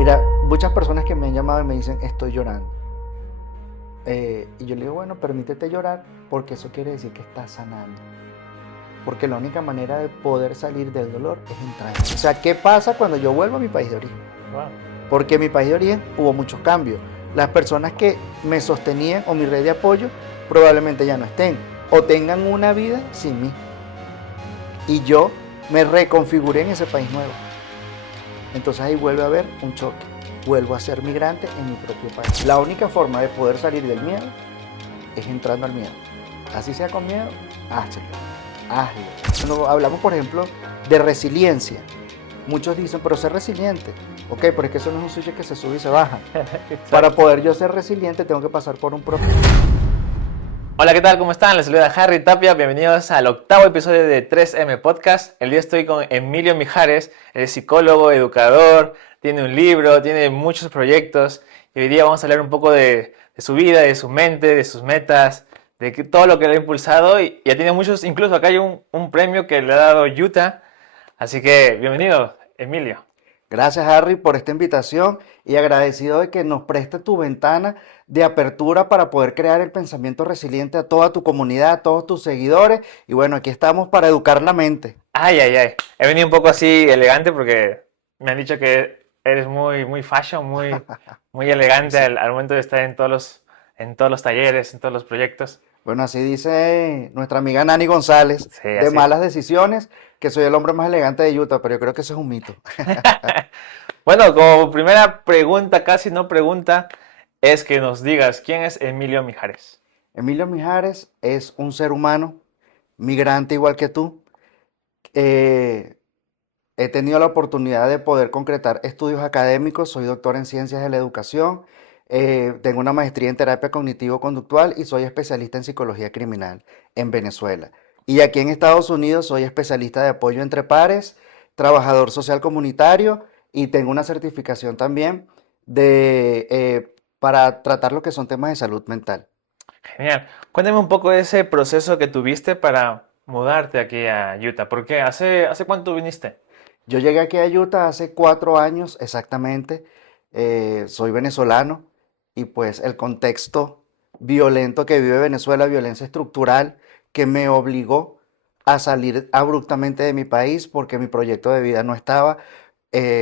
Mira, muchas personas que me han llamado y me dicen, estoy llorando. Y yo le digo, bueno, permítete llorar porque eso quiere decir que estás sanando. Porque la única manera de poder salir del dolor es entrar. O sea, ¿qué pasa cuando yo vuelvo a mi país de origen? Wow. Porque en mi país de origen hubo muchos cambios. Las personas que me sostenían o mi red de apoyo probablemente ya no estén o tengan una vida sin mí. Y yo me reconfiguré en ese país nuevo. Entonces ahí vuelve a haber un choque. Vuelvo a ser migrante en mi propio país. La única forma de poder salir del miedo es entrando al miedo. Así sea con miedo, hazlo. Hazlo. Cuando hablamos, por ejemplo, de resiliencia, muchos dicen, pero ser resiliente. Ok, pero es que eso no es un switch que se sube y se baja. Para Exacto. poder yo ser resiliente tengo que pasar por un proceso. Hola, ¿qué tal? ¿Cómo están? Les saluda Harry Tapia. Bienvenidos al octavo episodio de 3M Podcast. El día estoy con Emilio Mijares. Él es psicólogo, educador, tiene un libro, tiene muchos proyectos. Y hoy día vamos a hablar un poco de su vida, de su mente, de sus metas, todo lo que le ha impulsado. Y ya tiene muchos, incluso acá hay un premio que le ha dado Utah. Así que bienvenido, Emilio. Gracias, Harry, por esta invitación y agradecido de que nos preste tu ventana de apertura para poder crear el pensamiento resiliente a toda tu comunidad, a todos tus seguidores. Y bueno, aquí estamos para educar la mente. Ay, ay, ay. He venido un poco así elegante porque me han dicho que eres muy fashion, muy elegante Sí. al momento de estar en todos los talleres, en todos los proyectos. Bueno, así dice nuestra amiga Nani González, Sí, de así. malas decisiones, que soy el hombre más elegante de Utah, pero yo creo que eso es un mito. Bueno, como primera pregunta, casi no pregunta, es que nos digas quién es Emilio Mijares. Emilio Mijares es un ser humano, migrante igual que tú. Eh, He tenido la oportunidad de poder concretar estudios académicos, soy doctor en ciencias de la educación, tengo una maestría en terapia cognitivo-conductual y soy especialista en psicología criminal en Venezuela. Y aquí en Estados Unidos soy especialista de apoyo entre pares, trabajador social comunitario y tengo una certificación también para tratar lo que son temas de salud mental. Genial. Cuéntame un poco de ese proceso que tuviste para mudarte aquí a Utah. ¿Por qué? ¿Hace cuánto viniste? Yo llegué aquí a Utah hace 4 años exactamente. Soy venezolano y pues el contexto violento que vive Venezuela, violencia estructural, que me obligó a salir abruptamente de mi país porque mi proyecto de vida no estaba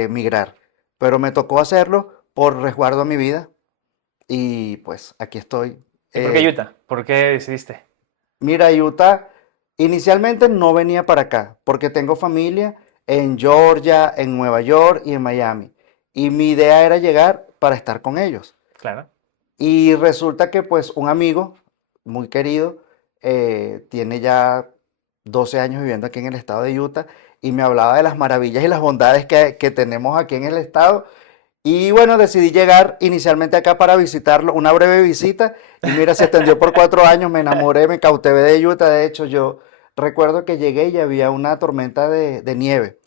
migrar. Pero me tocó hacerlo por resguardo a mi vida y pues aquí estoy. ¿Y por qué Eh, Utah? ¿Por qué decidiste? Mira, Utah, inicialmente no venía para acá, porque tengo familia en Georgia, en Nueva York y en Miami. Y mi idea era llegar para estar con ellos. Claro. Y resulta que pues un amigo muy querido tiene ya 12 años viviendo aquí en el estado de Utah y me hablaba de las maravillas y las bondades que tenemos aquí en el estado y bueno, decidí llegar inicialmente acá para visitarlo, una breve visita, y mira, se extendió por 4 años, me enamoré, me cautivé de Utah. De hecho, yo recuerdo que llegué y había una tormenta de nieve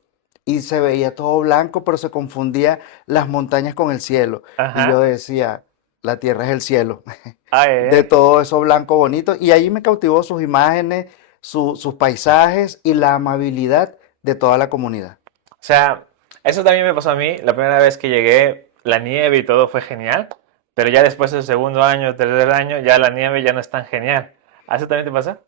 y se veía todo blanco, pero se confundía las montañas con el cielo. Y yo Ajá. decía, la tierra es el cielo, Ay, ay, de ay. todo eso blanco bonito. Y allí me cautivó sus imágenes, sus paisajes y la amabilidad de toda la comunidad. O sea, eso también me pasó a mí. La primera vez que llegué, la nieve y todo fue genial. Pero ya después del segundo año, tercer año, ya la nieve ya no es tan genial. ¿A eso también te pasa?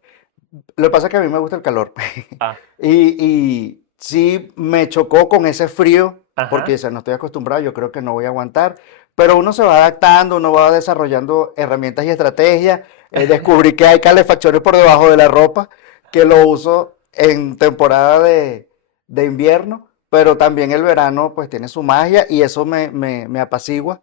Lo que pasa es que a mí me gusta el calor. Ah, Y sí me chocó con ese frío, porque ajá. no estoy acostumbrado, yo creo que no voy a aguantar. Pero uno se va adaptando, uno va desarrollando herramientas y estrategias. Descubrí que hay calefacciones por debajo de la ropa, que lo uso en temporada de invierno, pero también el verano pues tiene su magia y eso me apacigua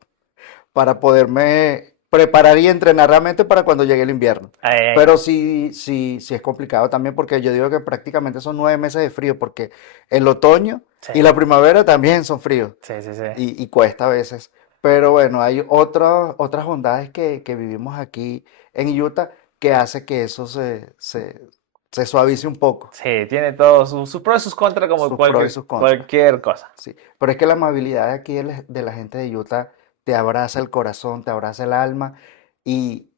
para poderme preparar y entrenar realmente para cuando llegue el invierno. Ay, ay, ay. Pero sí, sí, sí es complicado también porque yo digo que prácticamente son 9 meses de frío porque el otoño Sí, y la primavera también son fríos sí, sí, sí. y cuesta a veces. Pero bueno, hay otras bondades que vivimos aquí en Utah que hace que eso se suavice un poco, Sí, tiene todos sus pros y sus contras como sus pros y sus contras. cualquier cosa. Sí, pero es que la amabilidad de aquí de la gente de Utah te abraza el corazón, te abraza el alma y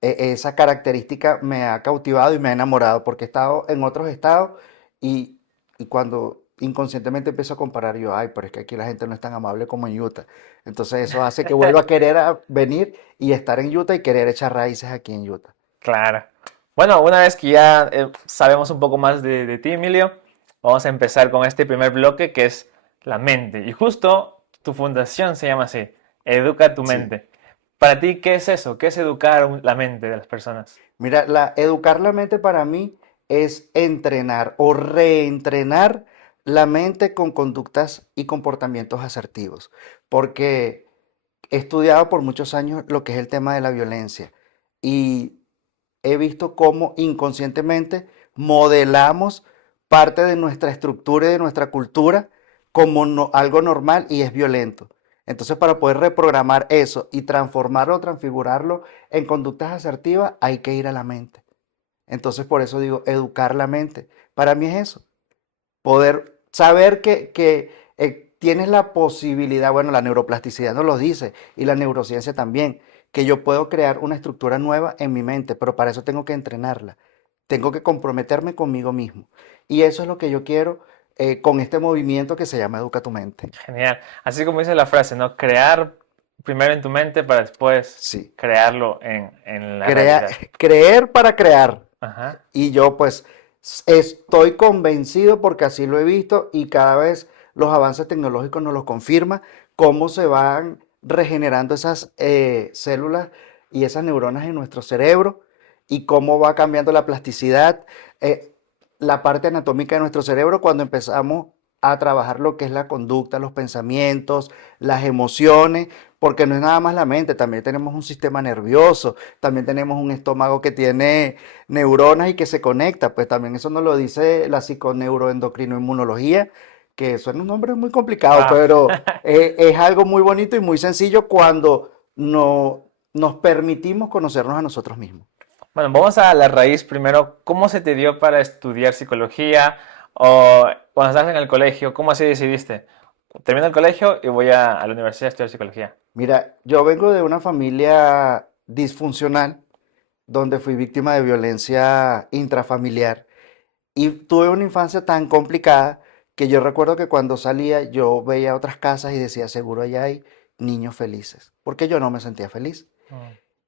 esa característica me ha cautivado y me ha enamorado porque he estado en otros estados y, y cuando inconscientemente empiezo a comparar yo, ay, pero es que aquí la gente no es tan amable como en Utah. Entonces eso hace que vuelva a querer venir y estar en Utah y querer echar raíces aquí en Utah. Claro. Bueno, una vez que ya sabemos un poco más de ti, Emilio, vamos a empezar con este primer bloque que es la mente. Y justo tu fundación se llama así, Educa tu Sí. mente. Para ti, ¿qué es eso? ¿Qué es educar la mente de las personas? Mira, educar la mente para mí es entrenar o reentrenar la mente con conductas y comportamientos asertivos, porque he estudiado por muchos años lo que es el tema de la violencia y he visto cómo inconscientemente modelamos parte de nuestra estructura y de nuestra cultura como algo normal y es violento. Entonces, para poder reprogramar eso y transformarlo o transfigurarlo en conductas asertivas, hay que ir a la mente. Entonces, por eso digo, educar la mente. Para mí es eso, poder saber que tienes la posibilidad, bueno, la neuroplasticidad nos lo dice y la neurociencia también, que yo puedo crear una estructura nueva en mi mente, pero para eso tengo que entrenarla, tengo que comprometerme conmigo mismo. Y eso es lo que yo quiero con este movimiento que se llama Educa tu mente. Genial. Así como dice la frase, ¿no? Crear primero en tu mente para después Sí, crearlo en la Crea- realidad. creer para crear. Ajá. Y yo pues estoy convencido porque así lo he visto y cada vez los avances tecnológicos nos lo confirman, cómo se van regenerando esas células y esas neuronas en nuestro cerebro y cómo va cambiando la plasticidad, eh, la parte anatómica de nuestro cerebro cuando empezamos a trabajar lo que es la conducta, los pensamientos, las emociones, porque no es nada más la mente, también tenemos un sistema nervioso, también tenemos un estómago que tiene neuronas y que se conecta, pues también eso nos lo dice la psiconeuroendocrinoinmunología, que suena un nombre muy complicado, Wow. pero es algo muy bonito y muy sencillo cuando nos permitimos conocernos a nosotros mismos. Bueno, vamos a la raíz primero. ¿Cómo se te dio para estudiar psicología? O cuando estabas en el colegio, ¿cómo así decidiste? Termino el colegio y voy a la universidad a estudiar psicología. Mira, yo vengo de una familia disfuncional donde fui víctima de violencia intrafamiliar y tuve una infancia tan complicada que yo recuerdo que cuando salía yo veía otras casas y decía, seguro allá hay niños felices, porque yo no me sentía feliz. Mm.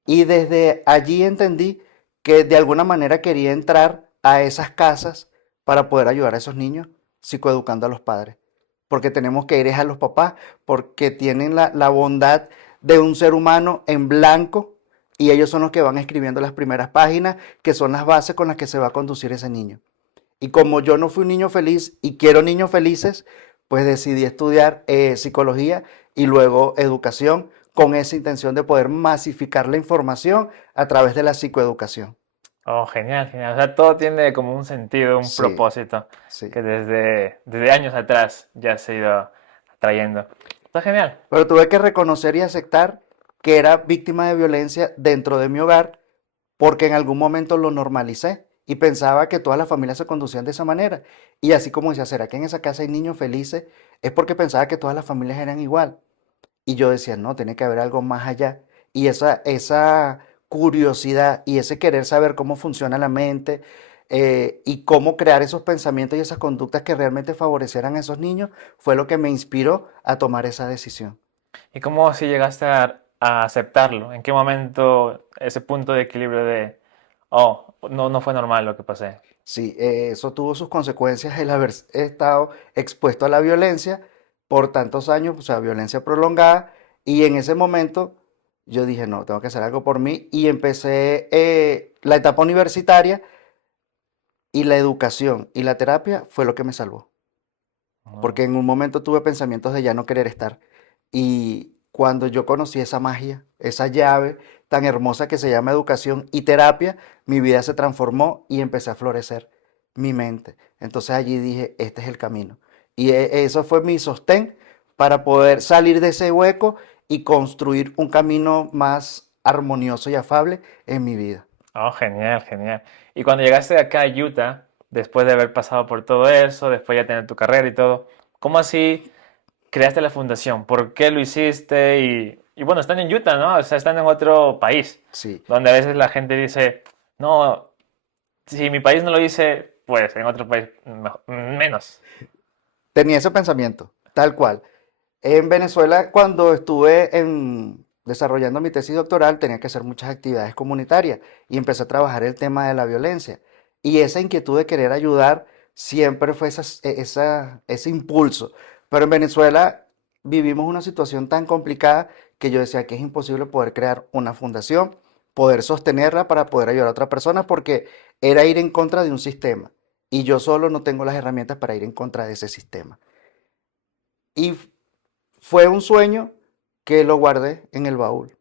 Y desde allí entendí que de alguna manera quería entrar a esas casas para poder ayudar a esos niños, psicoeducando a los padres. Porque tenemos que ir es a los papás, porque tienen la bondad de un ser humano en blanco y ellos son los que van escribiendo las primeras páginas, que son las bases con las que se va a conducir ese niño. Y como yo no fui un niño feliz y quiero niños felices, pues decidí estudiar psicología y luego educación con esa intención de poder masificar la información a través de la psicoeducación. Oh, genial, genial. O sea, todo tiene como un sentido, un Sí, propósito sí. que desde años atrás ya se ha ido trayendo. Está genial. Pero tuve que reconocer y aceptar que era víctima de violencia dentro de mi hogar porque en algún momento lo normalicé y pensaba que todas las familias se conducían de esa manera. Y así como decía, ¿será que en esa casa hay niños felices? Es porque pensaba que todas las familias eran igual. Y yo decía, no, tiene que haber algo más allá. Y esa curiosidad y ese querer saber cómo funciona la mente y cómo crear esos pensamientos y esas conductas que realmente favorecieran a esos niños fue lo que me inspiró a tomar esa decisión. ¿Y cómo si llegaste a aceptarlo? ¿En qué momento ese punto de equilibrio de, oh, no, no fue normal lo que pasé? Sí, eso tuvo sus consecuencias el haber estado expuesto a la violencia por tantos años, o sea, violencia prolongada, y en ese momento yo dije, no, tengo que hacer algo por mí, y empecé la etapa universitaria y la educación y la terapia fue lo que me salvó, Mm. porque en un momento tuve pensamientos de ya no querer estar, y cuando yo conocí esa magia, esa llave tan hermosa que se llama educación y terapia, mi vida se transformó y empecé a florecer mi mente. Entonces allí dije, este es el camino. Y eso fue mi sostén para poder salir de ese hueco y construir un camino más armonioso y afable en mi vida. Oh, genial, genial. Y cuando llegaste acá a Utah, después de haber pasado por todo eso, después de tener tu carrera y todo, ¿cómo así creaste la fundación? ¿Por qué lo hiciste? Y bueno, están en Utah, ¿no? O sea, están en otro país, Sí, donde a veces la gente dice, no, si mi país no lo dice, pues en otro país menos. tenía ese pensamiento, tal cual. En Venezuela, cuando estuve desarrollando mi tesis doctoral, tenía que hacer muchas actividades comunitarias y empecé a trabajar el tema de la violencia. Y esa inquietud de querer ayudar siempre fue ese impulso. Pero en Venezuela vivimos una situación tan complicada que yo decía que es imposible poder crear una fundación, poder sostenerla para poder ayudar a otra persona, porque era ir en contra de un sistema. Y yo solo no tengo las herramientas para ir en contra de ese sistema. Y fue un sueño que lo guardé en el baúl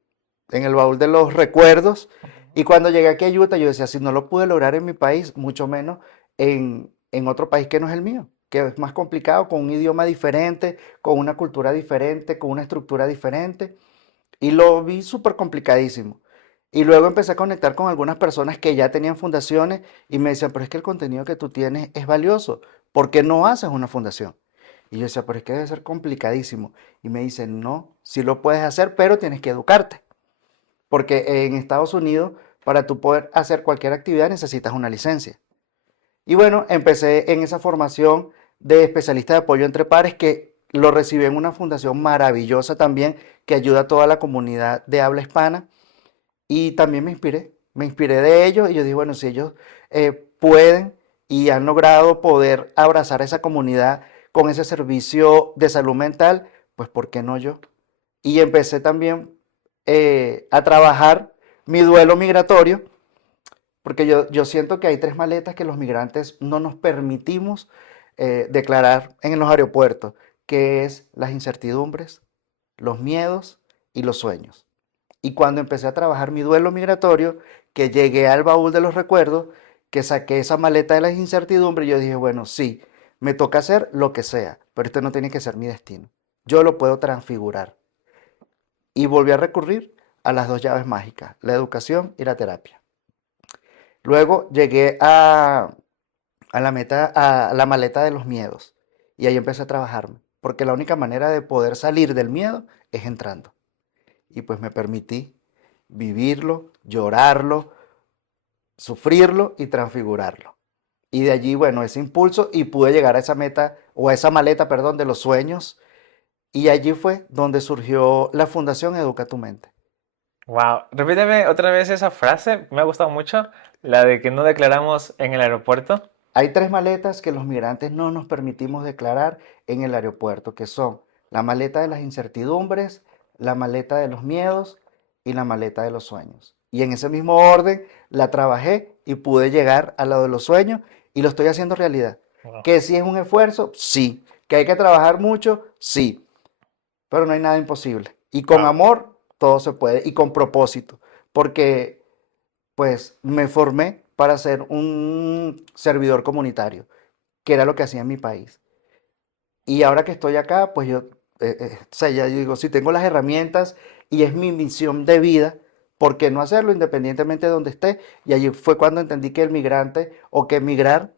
de los recuerdos. Y cuando llegué aquí a Utah, yo decía, si no lo pude lograr en mi país, mucho menos en otro país que no es el mío, que es más complicado, con un idioma diferente, con una cultura diferente, con una estructura diferente. Y lo vi súper complicadísimo. Y luego empecé a conectar con algunas personas que ya tenían fundaciones y me decían, pero es que el contenido que tú tienes es valioso. ¿Por qué no haces una fundación? Y yo decía, pero es que debe ser complicadísimo. Y me dicen, no, sí lo puedes hacer, pero tienes que educarte. Porque en Estados Unidos, para tú poder hacer cualquier actividad necesitas una licencia. Y bueno, empecé en esa formación de especialista de apoyo entre pares que lo recibí en una fundación maravillosa también que ayuda a toda la comunidad de habla hispana. Y también me inspiré de ellos y yo dije, bueno, si ellos pueden y han logrado poder abrazar a esa comunidad con ese servicio de salud mental, pues ¿por qué no yo? Y empecé también a trabajar mi duelo migratorio, porque yo siento que hay tres maletas que los migrantes no nos permitimos declarar en los aeropuertos, que es las incertidumbres, los miedos y los sueños. Y cuando empecé a trabajar mi duelo migratorio, que llegué al baúl de los recuerdos, que saqué esa maleta de las incertidumbres, yo dije, bueno, sí, me toca hacer lo que sea, pero esto no tiene que ser mi destino. Yo lo puedo transfigurar. Y volví a recurrir a las dos llaves mágicas, la educación y la terapia. Luego llegué a la maleta de los miedos y ahí empecé a trabajarme, porque la única manera de poder salir del miedo es entrando. Y pues me permití vivirlo, llorarlo, sufrirlo y transfigurarlo. Y de allí, bueno, ese impulso y pude llegar a esa meta o a esa maleta, perdón, de los sueños. Y allí fue donde surgió la Fundación Educa tu Mente. Wow, repíteme otra vez esa frase, me ha gustado mucho, la de que no declaramos en el aeropuerto. Hay tres maletas que los migrantes no nos permitimos declarar en el aeropuerto, que son la maleta de las incertidumbres, la maleta de los miedos y la maleta de los sueños. Y en ese mismo orden la trabajé y pude llegar a lo de los sueños y lo estoy haciendo realidad. Wow. Que si es un esfuerzo, sí. Que hay que trabajar mucho, sí. Pero no hay nada imposible. Y con Wow. amor todo se puede y con propósito. Porque pues me formé para ser un servidor comunitario, que era lo que hacía en mi país. Y ahora que estoy acá, pues o sea, ya digo, si tengo las herramientas y es mi misión de vida, ¿por qué no hacerlo independientemente de donde esté? Y allí fue cuando entendí que el migrante o que emigrar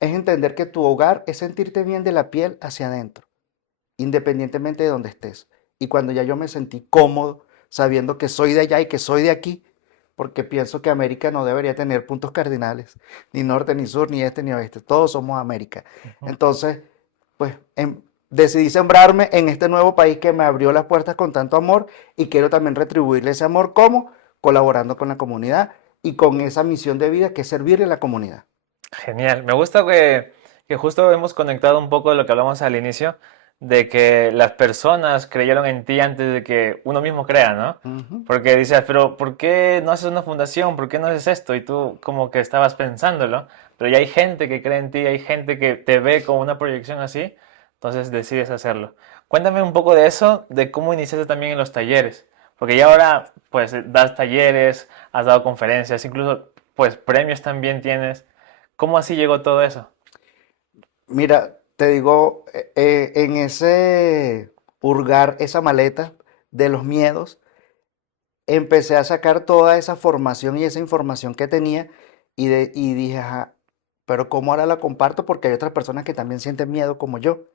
es entender que tu hogar es sentirte bien de la piel hacia adentro, independientemente de donde estés. Y cuando ya yo me sentí cómodo, sabiendo que soy de allá y que soy de aquí, porque pienso que América no debería tener puntos cardinales, ni norte, ni sur, ni este, ni oeste, todos somos América. Ujú. Entonces, pues decidí sembrarme en este nuevo país que me abrió las puertas con tanto amor y quiero también retribuirle ese amor como colaborando con la comunidad y con esa misión de vida que es servirle a la comunidad. Genial, me gusta que justo hemos conectado un poco de lo que hablamos al inicio, de que las personas creyeron en ti antes de que uno mismo crea, ¿no? Ujú. Porque dices, pero ¿por qué no haces una fundación? ¿Por qué no haces esto? Y tú como que estabas pensándolo, pero ya hay gente que cree en ti, hay gente que te ve como una proyección así, entonces decides hacerlo. Cuéntame un poco de eso, de cómo iniciaste también en los talleres, porque ya ahora pues das talleres, has dado conferencias, incluso pues premios también tienes. ¿Cómo así llegó todo eso? Mira, te digo, en ese hurgar esa maleta de los miedos, empecé a sacar toda esa formación y esa información que tenía y dije, ajá, pero ¿cómo ahora la comparto? Porque hay otras personas que también sienten miedo como yo.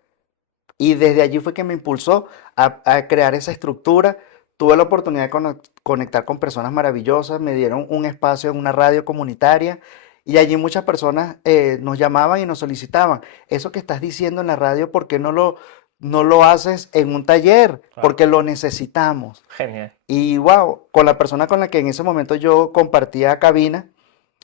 Y desde allí fue que me impulsó a crear esa estructura. Tuve la oportunidad de conectar con personas maravillosas, me dieron un espacio en una radio comunitaria Y allí muchas personas nos llamaban y nos solicitaban, eso que estás diciendo en la radio, ¿por qué no lo haces en un taller? Claro. Porque lo necesitamos. Genial. Y wow, con la persona con la que en ese momento yo compartía cabina,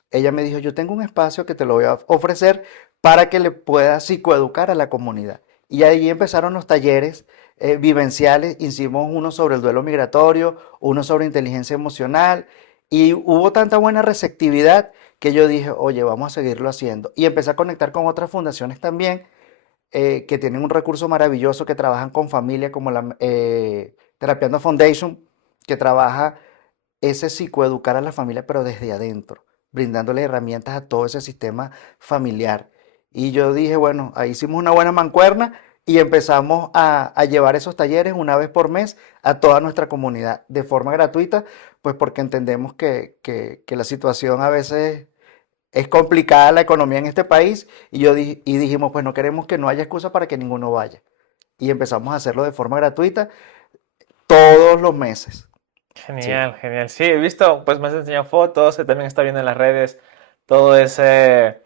ella me dijo, yo tengo un espacio que te lo voy a ofrecer para que le puedas psicoeducar a la comunidad. Y ahí empezaron los talleres vivenciales, hicimos uno sobre el duelo migratorio, uno sobre inteligencia emocional, y hubo tanta buena receptividad que yo dije, oye, vamos a seguirlo haciendo. Y empecé a conectar con otras fundaciones también que tienen un recurso maravilloso, que trabajan con familia, como la Terapiando Foundation, que trabaja ese psicoeducar a la familia, pero desde adentro, brindándole herramientas a todo ese sistema familiar. Y yo dije, bueno, ahí hicimos una buena mancuerna y empezamos a llevar esos talleres una vez por mes a toda nuestra comunidad de forma gratuita, pues porque entendemos que la situación a veces es complicada, la economía en este país, y dijimos, pues no queremos que no haya excusa para que ninguno vaya. Y empezamos a hacerlo de forma gratuita todos los meses. Sí. Genial, genial. Sí, he visto, pues me has enseñado fotos, que también está viendo en las redes todo esa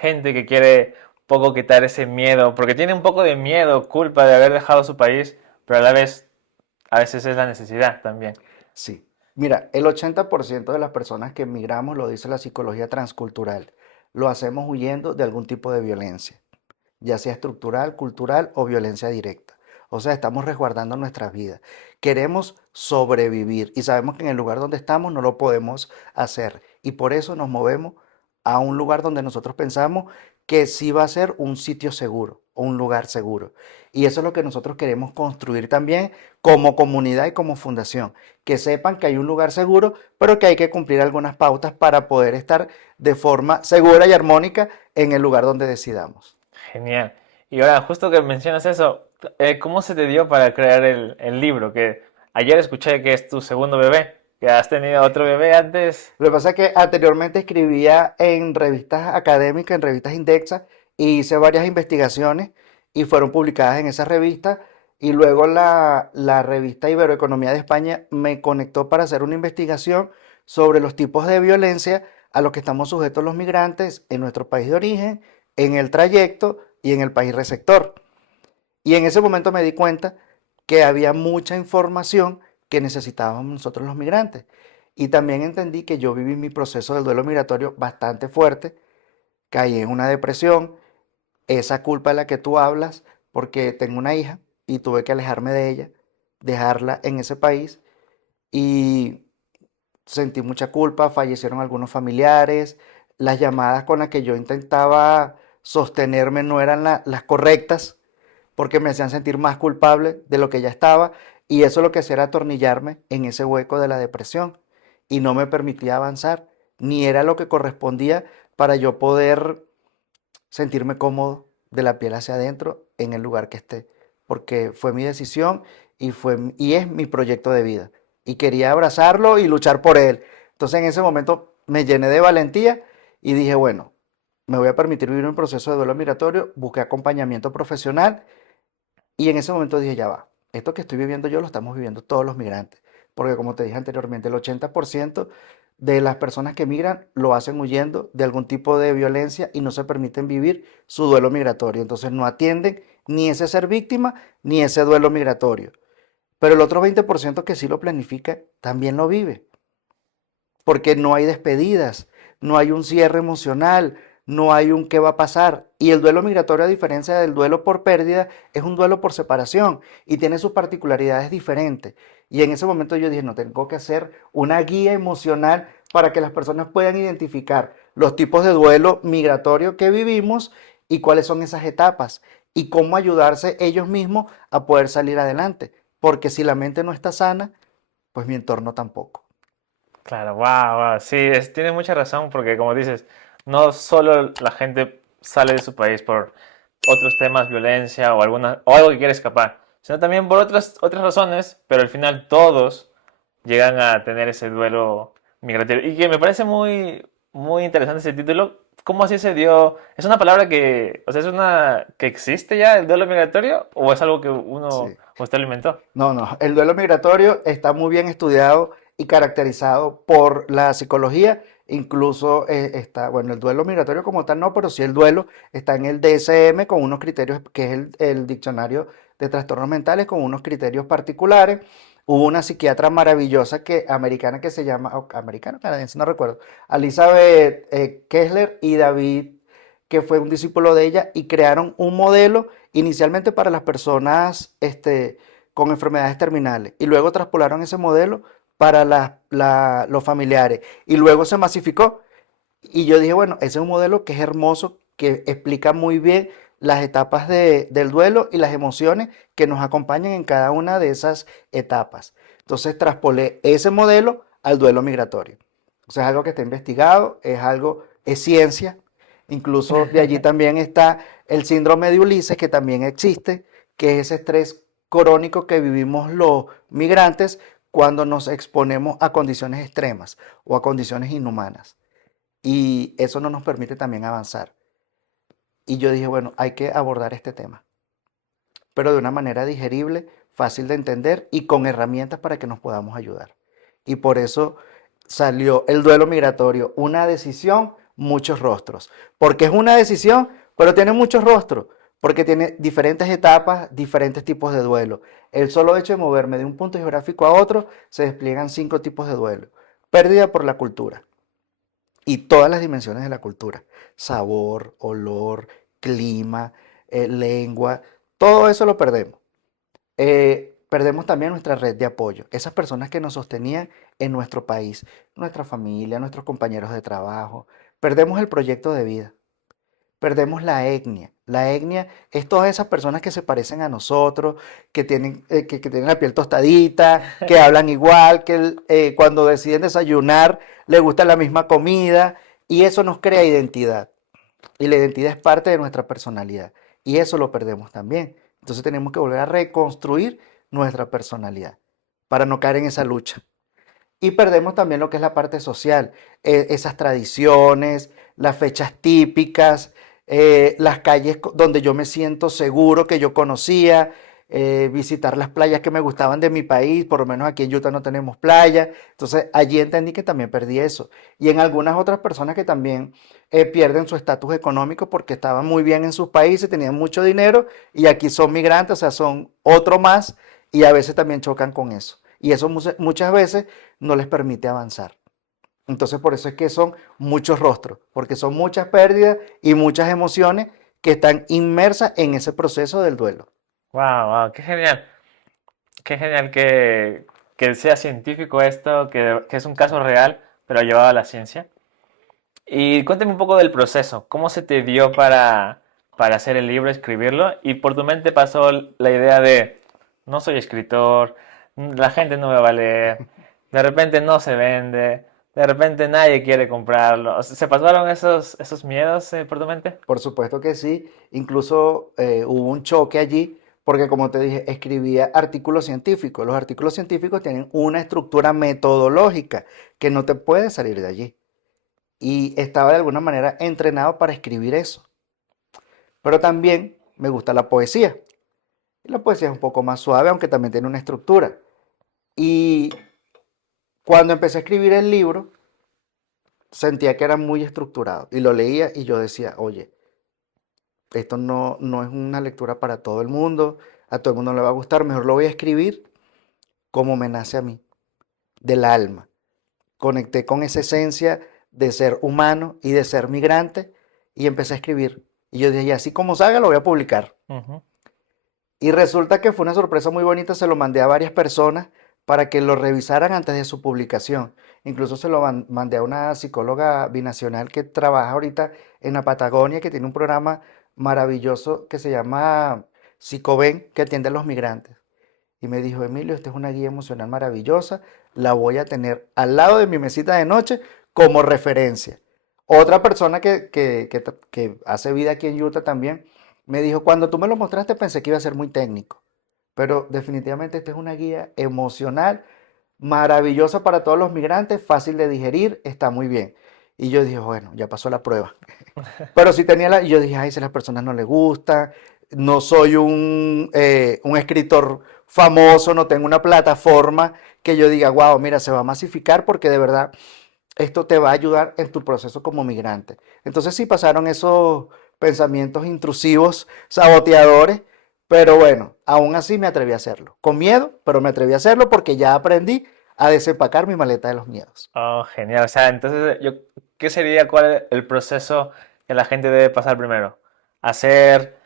gente que quiere un poco quitar ese miedo, porque tiene un poco de miedo, culpa de haber dejado su país, pero a la vez, a veces es la necesidad también. Sí. Mira, el 80% de las personas que emigramos, lo dice la psicología transcultural, lo hacemos huyendo de algún tipo de violencia, ya sea estructural, cultural o violencia directa. O sea, estamos resguardando nuestras vidas. Queremos sobrevivir y sabemos que en el lugar donde estamos no lo podemos hacer. Y por eso nos movemos a un lugar donde nosotros pensamos que sí va a ser un sitio seguro o un lugar seguro. Y eso es lo que nosotros queremos construir también como comunidad y como fundación. Que sepan que hay un lugar seguro, pero que hay que cumplir algunas pautas para poder estar de forma segura y armónica en el lugar donde decidamos. Genial. Y ahora, justo que mencionas eso, ¿cómo se te dio para crear el libro? Que ayer escuché que es tu segundo bebé, que has tenido otro bebé antes. Lo que pasa es que anteriormente escribía en revistas académicas, en revistas indexas, y hice varias investigaciones y fueron publicadas en esas revistas. Y luego la revista Iberoeconomía de España me conectó para hacer una investigación sobre los tipos de violencia a los que estamos sujetos los migrantes en nuestro país de origen, en el trayecto y en el país receptor. Y en ese momento me di cuenta que había mucha información que necesitábamos nosotros los migrantes. Y también entendí que yo viví mi proceso del duelo migratorio bastante fuerte, caí en una depresión, esa culpa de la que tú hablas, porque tengo una hija y tuve que alejarme de ella, dejarla en ese país y sentí mucha culpa, fallecieron algunos familiares, las llamadas con las que yo intentaba sostenerme no eran las correctas porque me hacían sentir más culpable de lo que ya estaba y eso lo que hacía era atornillarme en ese hueco de la depresión y no me permitía avanzar, ni era lo que correspondía para yo poder sentirme cómodo de la piel hacia adentro en el lugar que esté, porque fue mi decisión y es mi proyecto de vida y quería abrazarlo y luchar por él. Entonces en ese momento me llené de valentía y dije, bueno, me voy a permitir vivir un proceso de duelo migratorio, busqué acompañamiento profesional y en ese momento dije, ya va, esto que estoy viviendo yo lo estamos viviendo todos los migrantes, porque como te dije anteriormente, el 80% de las personas que migran lo hacen huyendo de algún tipo de violencia y no se permiten vivir su duelo migratorio. Entonces no atienden ni ese ser víctima ni ese duelo migratorio. Pero el otro 20% que sí lo planifica también lo vive porque no hay despedidas, no hay un cierre emocional, no hay un qué va a pasar. Y el duelo migratorio, a diferencia del duelo por pérdida, es un duelo por separación y tiene sus particularidades diferentes. Y en ese momento yo dije, no, tengo que hacer una guía emocional para que las personas puedan identificar los tipos de duelo migratorio que vivimos y cuáles son esas etapas y cómo ayudarse ellos mismos a poder salir adelante. Porque si la mente no está sana, pues mi entorno tampoco. Claro, wow, wow. Sí, tiene mucha razón porque como dices, no solo la gente sale de su país por otros temas, violencia o algo que quiere escapar, sino también por otras razones, pero al final todos llegan a tener ese duelo migratorio. Y que me parece muy interesante ese título. ¿Cómo así se dio? ¿Es una palabra o sea, es una que existe ya, el duelo migratorio? ¿O es algo que Sí. usted lo inventó? No, no, el duelo migratorio está muy bien estudiado y caracterizado por la psicología Incluso está, bueno, el duelo migratorio como tal no, pero sí el duelo está en el DSM con unos criterios, que es el diccionario de trastornos mentales, con unos criterios particulares. Hubo una psiquiatra maravillosa americana que se llama, americana, canadiense, no recuerdo, Elizabeth Kessler y David, que fue un discípulo de ella, y crearon un modelo inicialmente para las personas con enfermedades terminales, y luego traspolaron ese modelo para los familiares, y luego se masificó. Y yo dije, bueno, ese es un modelo que es hermoso, que explica muy bien las etapas del duelo y las emociones que nos acompañan en cada una de esas etapas. Entonces traspolé ese modelo al duelo migratorio. O sea, es algo que está investigado, es ciencia. Incluso de allí también está el síndrome de Ulises, que también existe, que es ese estrés crónico que vivimos los migrantes cuando nos exponemos a condiciones extremas o a condiciones inhumanas. Y eso no nos permite también avanzar. Y yo dije, bueno, hay que abordar este tema, pero de una manera digerible, fácil de entender y con herramientas para que nos podamos ayudar. Y por eso salió el duelo migratorio, una decisión, muchos rostros. Porque es una decisión, pero tiene muchos rostros, porque tiene diferentes etapas, diferentes tipos de duelo. El solo hecho de moverme de un punto geográfico a otro, se despliegan 5 tipos de duelo. Pérdida por la cultura y todas las dimensiones de la cultura: sabor, olor, clima, lengua, todo eso lo perdemos. Perdemos también nuestra red de apoyo, esas personas que nos sostenían en nuestro país, nuestra familia, nuestros compañeros de trabajo. Perdemos el proyecto de vida, perdemos la etnia. La etnia es todas esas personas que se parecen a nosotros, que tienen la piel tostadita, que hablan igual, que cuando deciden desayunar les gusta la misma comida, y eso nos crea identidad. Y la identidad es parte de nuestra personalidad. Y eso lo perdemos también. Entonces tenemos que volver a reconstruir nuestra personalidad para no caer en esa lucha. Y perdemos también lo que es la parte social, esas tradiciones, las fechas típicas, las calles donde yo me siento seguro que yo conocía, visitar las playas que me gustaban de mi país. Por lo menos aquí en Utah no tenemos playa. Entonces allí entendí que también perdí eso. Y en algunas otras personas que también pierden su estatus económico porque estaban muy bien en sus países, tenían mucho dinero, y aquí son migrantes, o sea, son otro más, y a veces también chocan con eso. Y eso muchas veces no les permite avanzar. Entonces por eso es que son muchos rostros, porque son muchas pérdidas y muchas emociones que están inmersas en ese proceso del duelo. Wow, wow, qué genial. Qué genial que sea científico esto, que es un caso real, pero llevado a la ciencia. Y cuéntame un poco del proceso. ¿Cómo se te dio para hacer el libro, escribirlo? Y por tu mente pasó la idea de, no soy escritor, la gente no me va a leer, de repente no se vende, de repente nadie quiere comprarlo. O sea, ¿se pasaron esos miedos por tu mente? Por supuesto que sí, incluso hubo un choque allí, porque como te dije, escribía artículos científicos. Los artículos científicos tienen una estructura metodológica que no te puede salir de allí. Y estaba de alguna manera entrenado para escribir eso. Pero también me gusta la poesía. Y la poesía es un poco más suave, aunque también tiene una estructura. Y cuando empecé a escribir el libro, sentía que era muy estructurado. Y lo leía y yo decía, oye, esto no es una lectura para todo el mundo, a todo el mundo le va a gustar, mejor lo voy a escribir como me nace a mí, del alma. Conecté con esa esencia de ser humano y de ser migrante, y empecé a escribir. Y yo dije, y así como salga, lo voy a publicar. Ujú. Y resulta que fue una sorpresa muy bonita, se lo mandé a varias personas para que lo revisaran antes de su publicación. Incluso se lo mandé a una psicóloga binacional que trabaja ahorita en la Patagonia, que tiene un programa maravilloso que se llama Psicoven, que atiende a los migrantes. Y me dijo, Emilio, esta es una guía emocional maravillosa, la voy a tener al lado de mi mesita de noche como referencia. Otra persona que hace vida aquí en Utah también me dijo, cuando tú me lo mostraste pensé que iba a ser muy técnico, pero definitivamente esta es una guía emocional maravillosa para todos los migrantes, fácil de digerir, está muy bien. Y yo dije, bueno, ya pasó la prueba. Pero si tenía y yo dije, ay, si a las personas no les gusta, no soy un escritor famoso, no tengo una plataforma que yo diga, wow, mira, se va a masificar, porque de verdad esto te va a ayudar en tu proceso como migrante. Entonces sí pasaron esos pensamientos intrusivos, saboteadores, pero bueno, aún así me atreví a hacerlo. Con miedo, pero me atreví a hacerlo porque ya aprendí a desempacar mi maleta de los miedos. Oh, genial. O sea, entonces, ¿qué sería cuál es el proceso que la gente debe pasar primero? Hacer,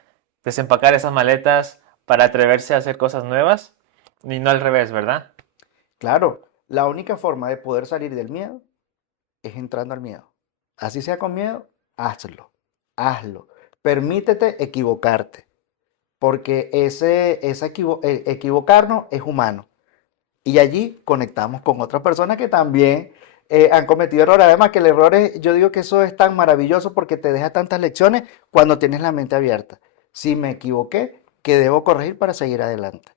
desempacar esas maletas para atreverse a hacer cosas nuevas y no al revés, ¿verdad? Claro, la única forma de poder salir del miedo es entrando al miedo. Así sea con miedo, hazlo, hazlo. Permítete equivocarte, porque equivocarnos es humano. Y allí conectamos con otras personas que también han cometido errores. Además que el error es, yo digo que eso es tan maravilloso porque te deja tantas lecciones cuando tienes la mente abierta. Si me equivoqué, ¿qué debo corregir para seguir adelante?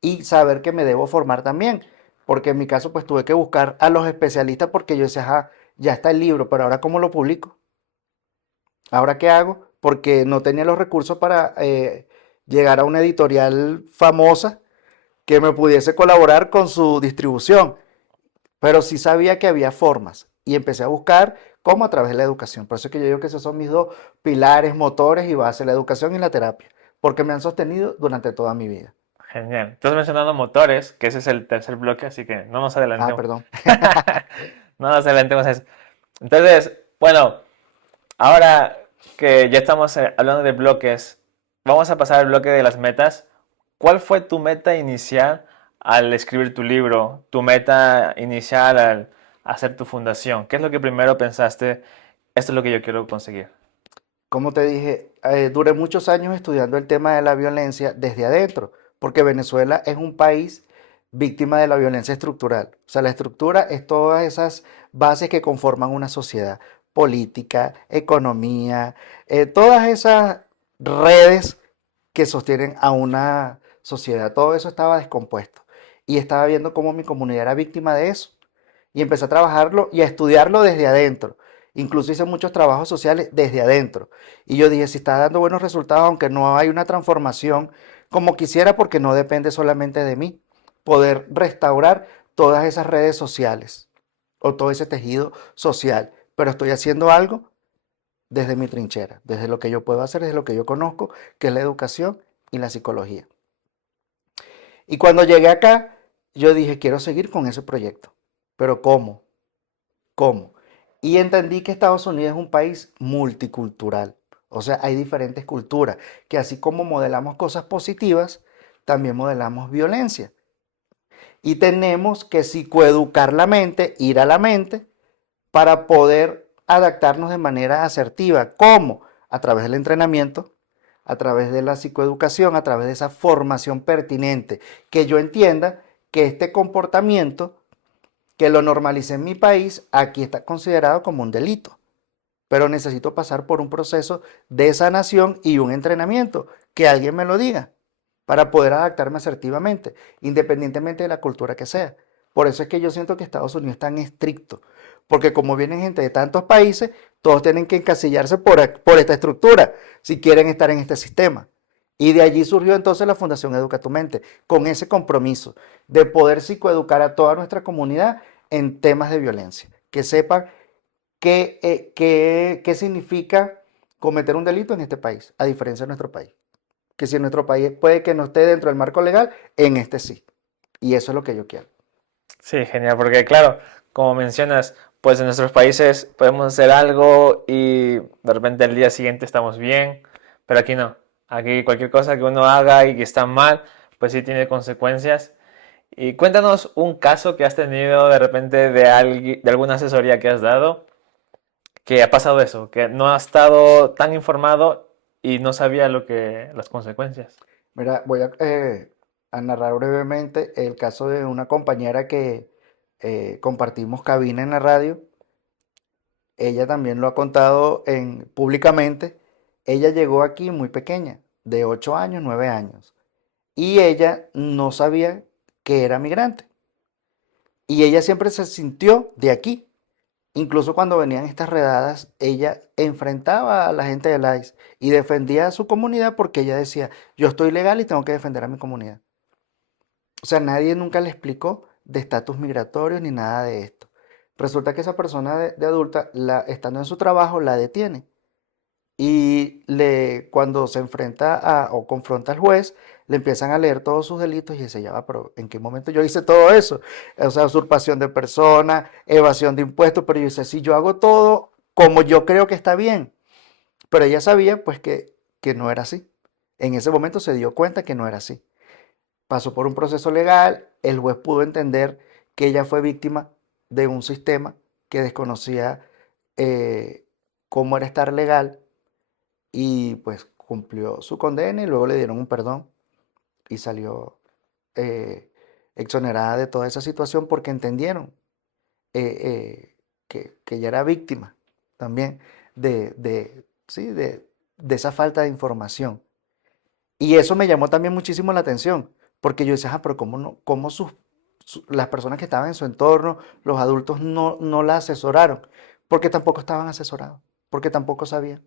Y saber que me debo formar también. Porque en mi caso pues tuve que buscar a los especialistas porque yo decía, ajá, ya está el libro, pero ahora ¿cómo lo publico? ¿Ahora qué hago? Porque no tenía los recursos para llegar a una editorial famosa que me pudiese colaborar con su distribución. Pero sí sabía que había formas y empecé a buscar cómo a través de la educación. Por eso es que yo digo que esos son mis dos pilares, motores y base, la educación y la terapia, porque me han sostenido durante toda mi vida. Genial. Estás mencionando motores, que ese es el tercer bloque, así que no nos Ah, adelantemos. perdón. No nos adelantemos a eso. Entonces, bueno, ahora que ya estamos hablando de bloques, vamos a pasar al bloque de las metas. ¿Cuál fue tu meta inicial al escribir tu libro? ¿Tu meta inicial al hacer tu fundación? ¿Qué es lo que primero pensaste? Esto es lo que yo quiero conseguir. Como te dije, duré muchos años estudiando el tema de la violencia desde adentro, porque Venezuela es un país víctima de la violencia estructural. O sea, la estructura es todas esas bases que conforman una sociedad, política, economía, todas esas redes que sostienen a una sociedad. Todo eso estaba descompuesto. Y estaba viendo cómo mi comunidad era víctima de eso. Y empecé a trabajarlo y a estudiarlo desde adentro. Incluso hice muchos trabajos sociales desde adentro. Y yo dije, si está dando buenos resultados, aunque no hay una transformación como quisiera, porque no depende solamente de mí, poder restaurar todas esas redes sociales o todo ese tejido social. Pero estoy haciendo algo desde mi trinchera, desde lo que yo puedo hacer, desde lo que yo conozco, que es la educación y la psicología. Y cuando llegué acá, yo dije, quiero seguir con ese proyecto. Pero ¿cómo? ¿Cómo? Y entendí que Estados Unidos es un país multicultural. O sea, hay diferentes culturas, que así como modelamos cosas positivas, también modelamos violencia. Y tenemos que psicoeducar la mente, ir a la mente, para poder adaptarnos de manera asertiva. ¿Cómo? A través del entrenamiento, a través de la psicoeducación, a través de esa formación pertinente, que yo entienda que este comportamiento que lo normalicé en mi país, aquí está considerado como un delito. Pero necesito pasar por un proceso de sanación y un entrenamiento, que alguien me lo diga, para poder adaptarme asertivamente, independientemente de la cultura que sea. Por eso es que yo siento que Estados Unidos es tan estricto, porque como vienen gente de tantos países, todos tienen que encasillarse por esta estructura, si quieren estar en este sistema. Y de allí surgió entonces la Fundación Educa tu Mente, con ese compromiso de poder psicoeducar a toda nuestra comunidad en temas de violencia, que sepan qué significa cometer un delito en este país, a diferencia de nuestro país. Que si en nuestro país puede que no esté dentro del marco legal, en este sí. Y eso es lo que yo quiero. Sí, genial, porque claro, como mencionas, pues en nuestros países podemos hacer algo y de repente el día siguiente estamos bien, pero aquí no. Aquí cualquier cosa que uno haga y que está mal, pues sí tiene consecuencias. Y cuéntanos un caso que has tenido de repente de de alguna asesoría que has dado, que ha pasado eso, que no ha estado tan informado y no sabía las consecuencias. Mira, voy a narrar brevemente el caso de una compañera que compartimos cabina en la radio. Ella también lo ha contado públicamente. Ella llegó aquí muy pequeña, de 8 años, 9 años. Y ella no sabía que era migrante. Y ella siempre se sintió de aquí. Incluso cuando venían estas redadas, ella enfrentaba a la gente del ICE y defendía a su comunidad porque ella decía, yo estoy legal y tengo que defender a mi comunidad. O sea, nadie nunca le explicó de estatus migratorios ni nada de esto. Resulta que esa persona de adulta, estando en su trabajo, la detiene. Y cuando se enfrenta o confronta al juez, le empiezan a leer todos sus delitos y dice, ya va, pero ¿en qué momento yo hice todo eso? O sea, usurpación de persona, evasión de impuestos, pero yo dice, si yo hago todo como yo creo que está bien, pero ella sabía pues que no era así. En ese momento se dio cuenta que no era así. Pasó por un proceso legal, el juez pudo entender que ella fue víctima de un sistema que desconocía eh, cómo era estar legal y pues cumplió su condena y luego le dieron un perdón y salió eh, exonerada de toda esa situación porque entendieron que ella era víctima también sí, de esa falta de información. Y eso me llamó también muchísimo la atención, porque yo decía, pero ¿cómo, no, cómo las personas que estaban en su entorno, los adultos, no la asesoraron? Porque tampoco estaban asesorados, porque tampoco sabían.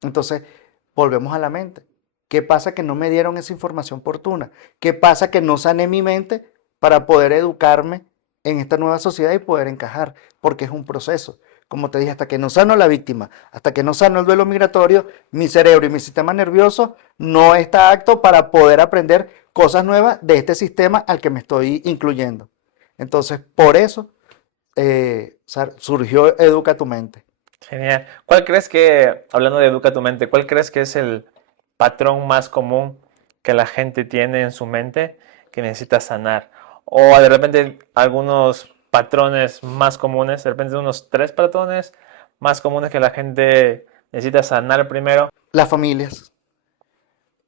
Entonces, volvemos a la mente. ¿Qué pasa que no me dieron esa información oportuna? ¿Qué pasa que no sané mi mente para poder educarme en esta nueva sociedad y poder encajar? Porque es un proceso. Como te dije, hasta que no sano la víctima, hasta que no sano el duelo migratorio, mi cerebro y mi sistema nervioso no está apto para poder aprender cosas nuevas de este sistema al que me estoy incluyendo. Entonces, por eso surgió Educa tu Mente. Genial. ¿Cuál crees que, hablando de Educa tu Mente, cuál crees que es el patrón más común que la gente tiene en su mente que necesita sanar? O de repente algunos patrones más comunes, de repente unos 3 patrones más comunes que la gente necesita sanar primero. Las familias.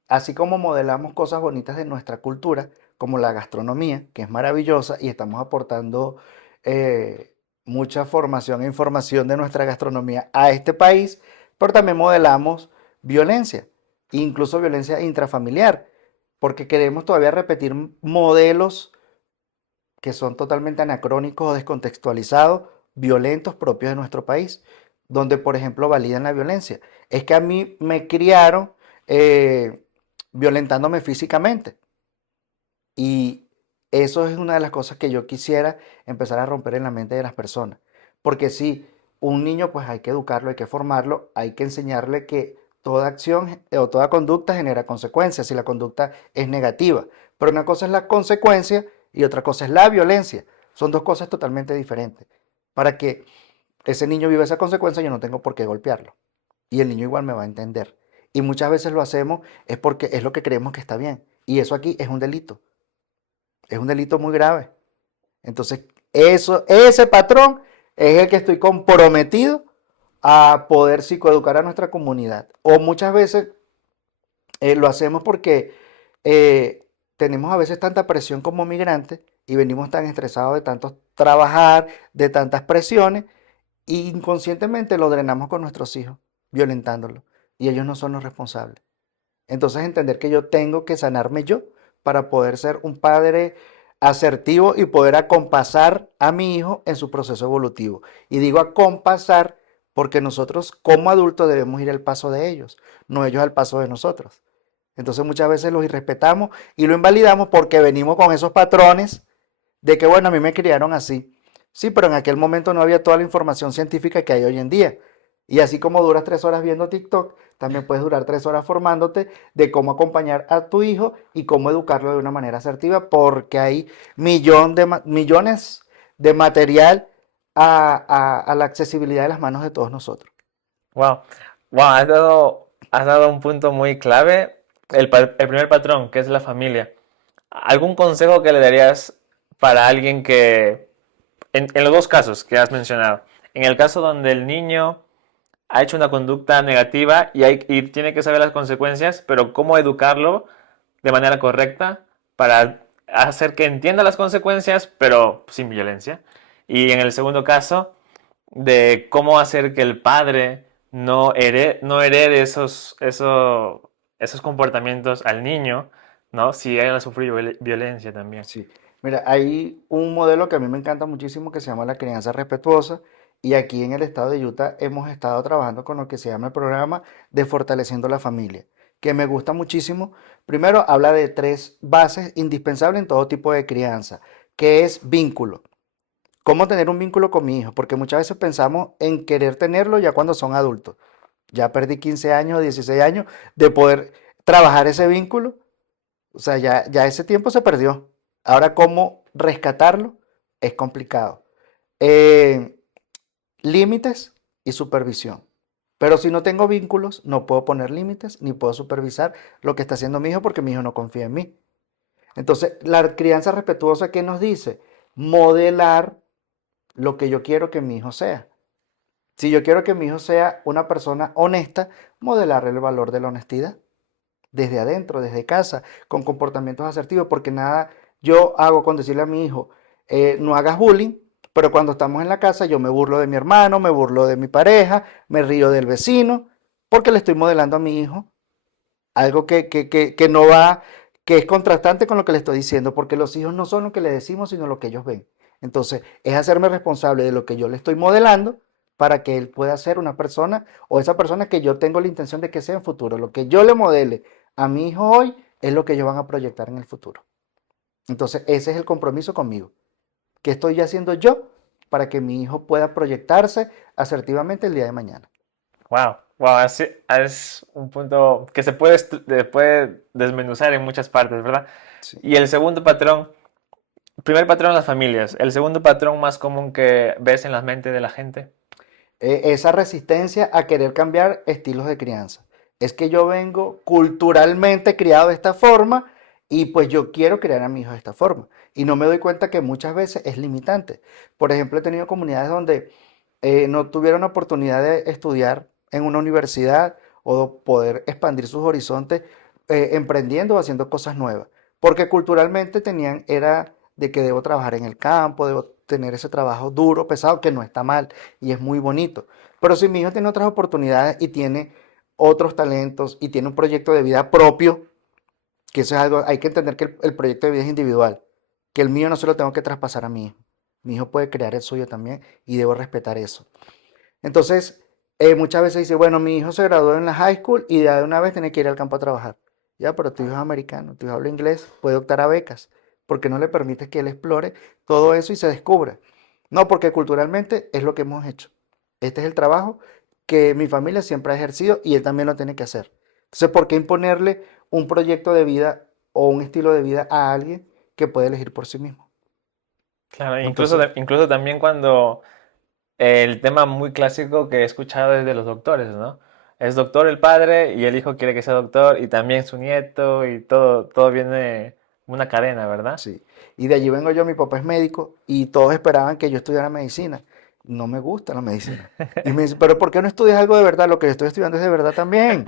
Así como modelamos cosas bonitas de nuestra cultura, como la gastronomía, que es maravillosa, y estamos aportando eh, mucha formación e información de nuestra gastronomía a este país, pero también modelamos violencia, incluso violencia intrafamiliar, porque queremos todavía repetir modelos que son totalmente anacrónicos o descontextualizados, violentos propios de nuestro país, donde, por ejemplo, validan la violencia. Es que a mí me criaron eh, violentándome físicamente. Y eso es una de las cosas que yo quisiera empezar a romper en la mente de las personas. Porque si un niño, pues hay que educarlo, hay que formarlo, hay que enseñarle que toda acción o toda conducta genera consecuencias si la conducta es negativa. Pero una cosa es la consecuencia y otra cosa es la violencia. Son dos cosas totalmente diferentes. Para que ese niño viva esa consecuencia, yo no tengo por qué golpearlo. Y el niño igual me va a entender. Y muchas veces lo hacemos es porque es lo que creemos que está bien. Y eso aquí es un delito. Es un delito muy grave. Entonces, ese patrón es el que estoy comprometido a poder psicoeducar a nuestra comunidad. O muchas veces lo hacemos porque tenemos a veces tanta presión como migrantes y venimos tan estresados de tanto trabajar, de tantas presiones, e inconscientemente lo drenamos con nuestros hijos, violentándolos. Y ellos no son los responsables. Entonces entender que yo tengo que sanarme yo para poder ser un padre asertivo y poder acompasar a mi hijo en su proceso evolutivo. Y digo acompasar porque nosotros como adultos debemos ir al paso de ellos, no ellos al paso de nosotros. Entonces muchas veces los irrespetamos y lo invalidamos porque venimos con esos patrones de que, bueno, a mí me criaron así. Sí, pero en aquel momento no había toda la información científica que hay hoy en día. Y así como duras 3 horas viendo TikTok, también puedes durar 3 horas formándote de cómo acompañar a tu hijo y cómo educarlo de una manera asertiva, porque hay millones de material a la accesibilidad de las manos de todos nosotros. Wow, wow, has dado un punto muy clave. El primer patrón, que es la familia. ¿Algún consejo que le darías para alguien que, en los dos casos que has mencionado, en el caso donde el niño ha hecho una conducta negativa y tiene que saber las consecuencias, pero cómo educarlo de manera correcta para hacer que entienda las consecuencias, pero sin violencia? Y en el segundo caso, de cómo hacer que el padre no herede esos comportamientos al niño, ¿no? Si él ha sufrido violencia también. Sí. Mira, hay un modelo que a mí me encanta muchísimo que se llama la crianza respetuosa y aquí en el estado de Utah hemos estado trabajando con lo que se llama el programa de Fortaleciendo la Familia, que me gusta muchísimo. Primero, habla de 3 bases indispensables en todo tipo de crianza, que es vínculo. ¿Cómo tener un vínculo con mi hijo? Porque muchas veces pensamos en querer tenerlo ya cuando son adultos. Ya perdí 15 años, 16 años de poder trabajar ese vínculo. O sea, ya ese tiempo se perdió. Ahora, ¿cómo rescatarlo? Es complicado. Eh, Límites y supervisión. Pero si no tengo vínculos, no puedo poner límites ni puedo supervisar lo que está haciendo mi hijo porque mi hijo no confía en mí. Entonces, la crianza respetuosa, ¿qué nos dice? Modelar lo que yo quiero que mi hijo sea. Si yo quiero que mi hijo sea una persona honesta, modelarle el valor de la honestidad desde adentro, desde casa, con comportamientos asertivos, porque nada yo hago con decirle a mi hijo, no hagas bullying, pero cuando estamos en la casa yo me burlo de mi hermano, me burlo de mi pareja, me río del vecino, porque le estoy modelando a mi hijo algo que no va, que es contrastante con lo que le estoy diciendo, porque los hijos no son lo que le decimos, sino lo que ellos ven. Entonces, es hacerme responsable de lo que yo le estoy modelando para que él pueda ser una persona o esa persona que yo tengo la intención de que sea en futuro. Lo que yo le modele a mi hijo hoy es lo que ellos van a proyectar en el futuro. Entonces, ese es el compromiso conmigo. ¿Qué estoy haciendo yo para que mi hijo pueda proyectarse asertivamente el día de mañana? Wow, wow, es un punto que se puede desmenuzar en muchas partes, ¿verdad? Sí. Y el segundo patrón, primer patrón, las familias. El segundo patrón más común que ves en la mente de la gente. Esa resistencia a querer cambiar estilos de crianza. Es que yo vengo culturalmente criado de esta forma y pues yo quiero criar a mi hijo de esta forma. Y no me doy cuenta que muchas veces es limitante. Por ejemplo, he tenido comunidades donde no tuvieron la oportunidad de estudiar en una universidad o poder expandir sus horizontes emprendiendo o haciendo cosas nuevas. Porque culturalmente tenían, era de que debo trabajar en el campo, debo tener ese trabajo duro, pesado, que no está mal y es muy bonito. Pero si mi hijo tiene otras oportunidades y tiene otros talentos y tiene un proyecto de vida propio, que eso es algo, hay que entender que el proyecto de vida es individual, que el mío no se lo tengo que traspasar a mi hijo. Mi hijo puede crear el suyo también y debo respetar eso. Entonces, muchas veces dice, bueno, mi hijo se graduó en la high school y de una vez tiene que ir al campo a trabajar. Ya, pero tu hijo es americano, tu hijo habla inglés, puede optar a becas, porque no le permites que él explore todo eso y se descubra. No, porque culturalmente es lo que hemos hecho. Este es el trabajo que mi familia siempre ha ejercido y él también lo tiene que hacer. Entonces, ¿por qué imponerle un proyecto de vida o un estilo de vida a alguien que puede elegir por sí mismo? Claro, incluso, Entonces, incluso también cuando el tema muy clásico que he escuchado es de los doctores, ¿no? Es doctor el padre y el hijo quiere que sea doctor y también su nieto y todo viene una cadena, ¿verdad? sí. Y de allí vengo yo, mi papá es médico y todos esperaban que yo estudiara medicina. No me gusta la medicina. Y me dice, pero ¿por qué no estudias algo de verdad? Lo que yo estoy estudiando es de verdad también.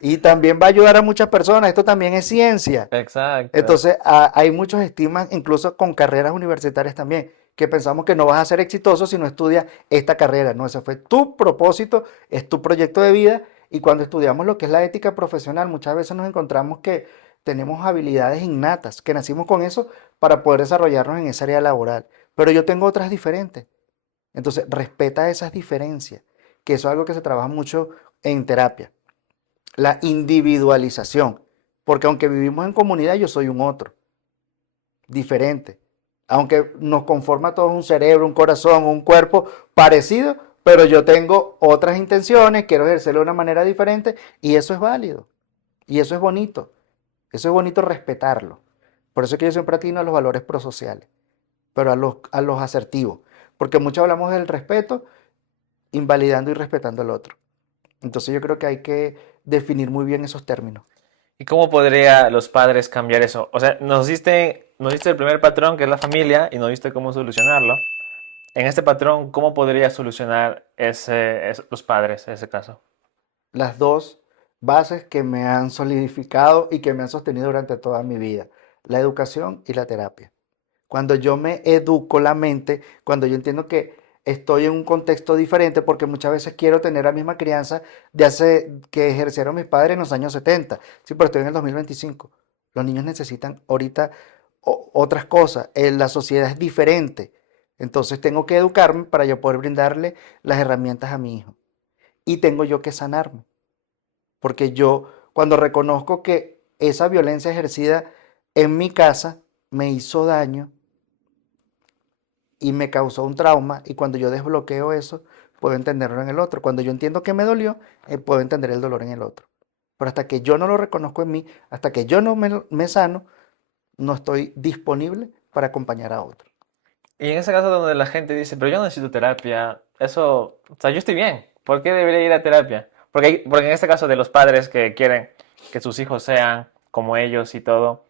Y también va a ayudar a muchas personas. Esto también es ciencia. Exacto. Entonces, hay muchos estigmas, incluso con carreras universitarias también, que pensamos que no vas a ser exitoso si no estudias esta carrera. No, ese fue tu propósito, es tu proyecto de vida. Y cuando estudiamos lo que es la ética profesional, muchas veces nos encontramos que tenemos habilidades innatas, que nacimos con eso para poder desarrollarnos en esa área laboral. Pero yo tengo otras diferentes. Entonces, respeta esas diferencias, que eso es algo que se trabaja mucho en terapia. La individualización. Porque aunque vivimos en comunidad, yo soy un otro diferente. Aunque nos conforma a todos un cerebro, un corazón, un cuerpo parecido, pero yo tengo otras intenciones, quiero ejercerlo de una manera diferente y eso es válido. Y eso es bonito. Eso es bonito respetarlo. Por eso es que yo siempre atino a los valores prosociales, pero a los asertivos. Porque mucho hablamos del respeto, invalidando y respetando al otro. Entonces yo creo que hay que definir muy bien esos términos. ¿Y cómo podría los padres cambiar eso? O sea, nos diste el primer patrón que es la familia y nos diste cómo solucionarlo. En este patrón, ¿cómo podría solucionar los padres ese caso? Las dos bases que me han solidificado y que me han sostenido durante toda mi vida, la educación y la terapia. Cuando yo me educo la mente, cuando yo entiendo que estoy en un contexto diferente, porque muchas veces quiero tener la misma crianza de hace que ejercieron mis padres en los años 70. Sí, pero estoy en el 2025. Los niños necesitan ahorita otras cosas. La sociedad es diferente. Entonces tengo que educarme para yo poder brindarle las herramientas a mi hijo. Y tengo yo que sanarme. Porque yo, cuando reconozco que esa violencia ejercida en mi casa me hizo daño, y me causó un trauma, y cuando yo desbloqueo eso, puedo entenderlo en el otro. Cuando yo entiendo que me dolió, puedo entender el dolor en el otro. Pero hasta que yo no lo reconozco en mí, hasta que yo no me sano, no estoy disponible para acompañar a otro. Y en ese caso donde la gente dice, pero yo no necesito terapia, eso, o sea, yo estoy bien, ¿por qué debería ir a terapia? Porque en este caso de los padres que quieren que sus hijos sean como ellos y todo,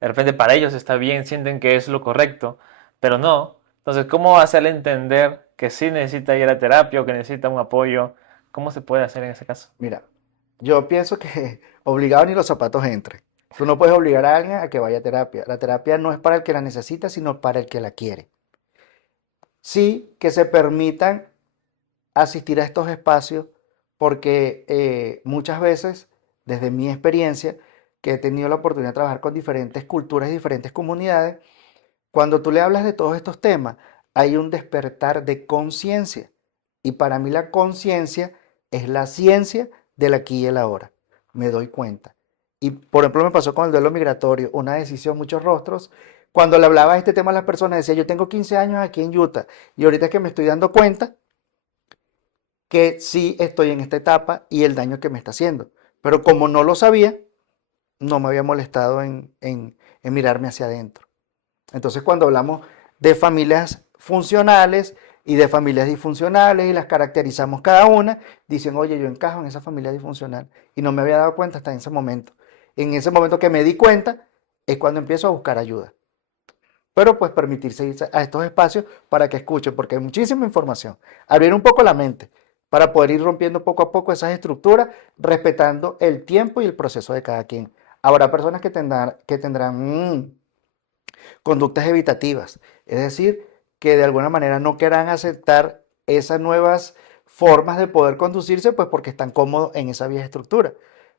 de repente para ellos está bien, sienten que es lo correcto, pero no. Entonces, ¿cómo hacerle entender que sí necesita ir a terapia o que necesita un apoyo? ¿Cómo se puede hacer en ese caso? Mira, yo pienso que obligado ni los zapatos entren. Tú no puedes obligar a alguien a que vaya a terapia. La terapia no es para el que la necesita, sino para el que la quiere. Sí, que se permitan asistir a estos espacios porque muchas veces, desde mi experiencia, que he tenido la oportunidad de trabajar con diferentes culturas y diferentes comunidades, cuando tú le hablas de todos estos temas, hay un despertar de conciencia. Y para mí la conciencia es la ciencia del aquí y el ahora. Me doy cuenta. Y por ejemplo me pasó con el duelo migratorio, una decisión, muchos rostros. Cuando le hablaba de este tema a las personas, decía, yo tengo 15 años aquí en Utah y ahorita es que me estoy dando cuenta que sí estoy en esta etapa y el daño que me está haciendo. Pero como no lo sabía, no me había molestado en mirarme hacia adentro. Entonces, cuando hablamos de familias funcionales y de familias disfuncionales y las caracterizamos cada una, dicen, oye, yo encajo en esa familia disfuncional y no me había dado cuenta hasta en ese momento. En ese momento que me di cuenta es cuando empiezo a buscar ayuda. Pero pues permitirse ir a estos espacios para que escuchen, porque hay muchísima información. Abrir un poco la mente para poder ir rompiendo poco a poco esas estructuras, respetando el tiempo y el proceso de cada quien. Habrá personas que tendrán conductas evitativas, es decir, que de alguna manera no quieran aceptar esas nuevas formas de poder conducirse, pues porque están cómodos en esa vieja estructura.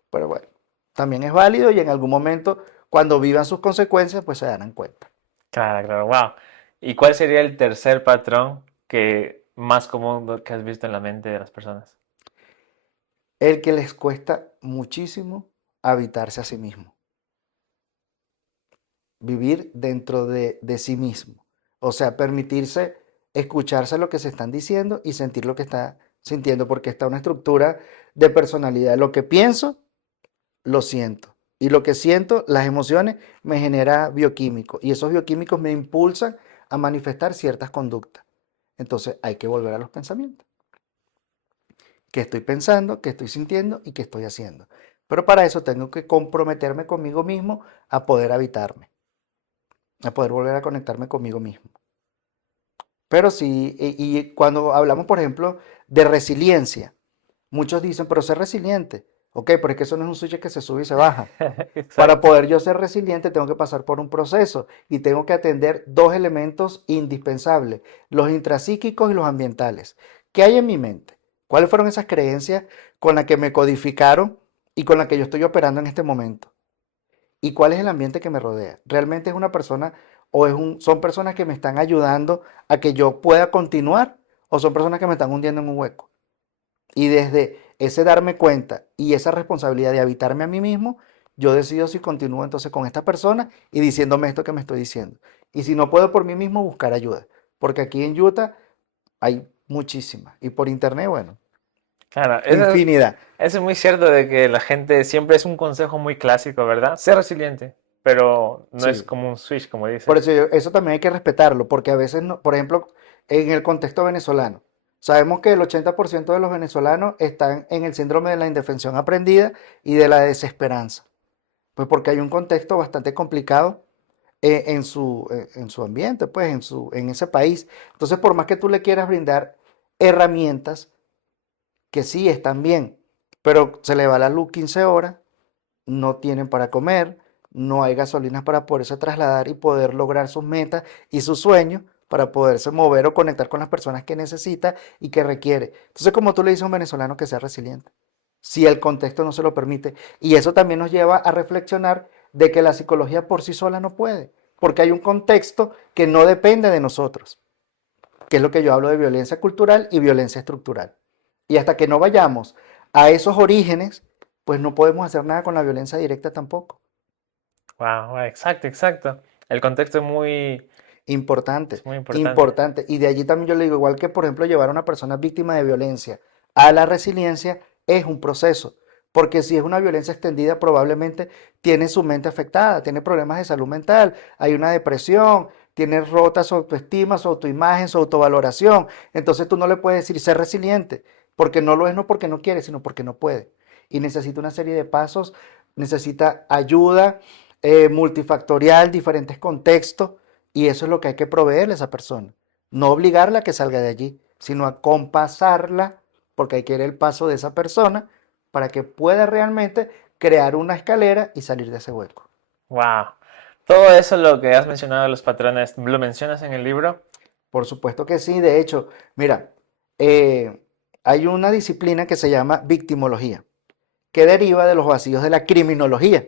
Pero bueno, también es válido y en algún momento, cuando vivan sus consecuencias, pues se darán cuenta. Claro, claro, wow. ¿Y cuál sería el tercer patrón que más común que has visto en la mente de las personas? El que les cuesta muchísimo habitarse a sí mismo, vivir dentro de sí mismo, o sea, permitirse escucharse lo que se están diciendo y sentir lo que está sintiendo, porque está una estructura de personalidad. Lo que pienso, lo siento. Y lo que siento, las emociones, me genera bioquímicos. Y esos bioquímicos me impulsan a manifestar ciertas conductas. Entonces hay que volver a los pensamientos. ¿Qué estoy pensando? ¿Qué estoy sintiendo? ¿Y qué estoy haciendo? Pero para eso tengo que comprometerme conmigo mismo a poder habitarme, a poder volver a conectarme conmigo mismo. Pero sí, y cuando hablamos, por ejemplo, de resiliencia, muchos dicen, pero ser resiliente. Ok, pero es que eso no es un switch que se sube y se baja. Para Exacto. poder yo ser resiliente tengo que pasar por un proceso y tengo que atender dos elementos indispensables, los intrapsíquicos y los ambientales. ¿Qué hay en mi mente? ¿Cuáles fueron esas creencias con las que me codificaron y con las que yo estoy operando en este momento? ¿Y cuál es el ambiente que me rodea? ¿Realmente es una persona o son personas que me están ayudando a que yo pueda continuar o son personas que me están hundiendo en un hueco? Y desde ese darme cuenta y esa responsabilidad de habitarme a mí mismo, yo decido si continúo entonces con esta persona y diciéndome esto que me estoy diciendo. Y si no puedo por mí mismo, buscar ayuda. Porque aquí en Utah hay muchísimas. Y por internet, bueno, Claro, infinidad. eso es muy cierto de que la gente siempre es un consejo muy clásico, ¿verdad? Ser resiliente, pero no es Sí. como un switch, como Por dices. eso eso también hay que respetarlo. Porque a veces, por ejemplo, en el contexto venezolano, sabemos que el 80% de los venezolanos están en el síndrome de la indefensión aprendida y de la desesperanza. Pues porque hay un contexto bastante complicado en su ambiente, pues en ese país. Entonces, por más que tú le quieras brindar herramientas que sí están bien, pero se le va la luz 15 horas, no tienen para comer, no hay gasolinas para poderse trasladar y poder lograr sus metas y sus sueños, para poderse mover o conectar con las personas que necesita y que requiere. Entonces, como tú le dices a un venezolano que sea resiliente, si el contexto no se lo permite. Y eso también nos lleva a reflexionar de que la psicología por sí sola no puede, porque hay un contexto que no depende de nosotros, que es lo que yo hablo de violencia cultural y violencia estructural. Y hasta que no vayamos a esos orígenes, pues no podemos hacer nada con la violencia directa tampoco. Wow, exacto, exacto. El contexto es muy Importante, Es muy importante. importante. Y de allí también yo le digo, igual que por ejemplo llevar a una persona víctima de violencia a la resiliencia es un proceso, porque si es una violencia extendida probablemente tiene su mente afectada, tiene problemas de salud mental, hay una depresión, tiene rota su autoestima, su autoimagen, su autovaloración. Entonces tú no le puedes decir ser resiliente, porque no lo es no porque no quiere, sino porque no puede. Y necesita una serie de pasos, necesita ayuda multifactorial, diferentes contextos, y eso es lo que hay que proveerle a esa persona. No obligarla a que salga de allí, sino a compasarla, porque hay que ir el paso de esa persona para que pueda realmente crear una escalera y salir de ese hueco. Wow. Todo eso lo que has mencionado de los patrones, ¿lo mencionas en el libro? Por supuesto que sí, de hecho, mira, eh, hay una disciplina que se llama victimología, que deriva de los vacíos de la criminología,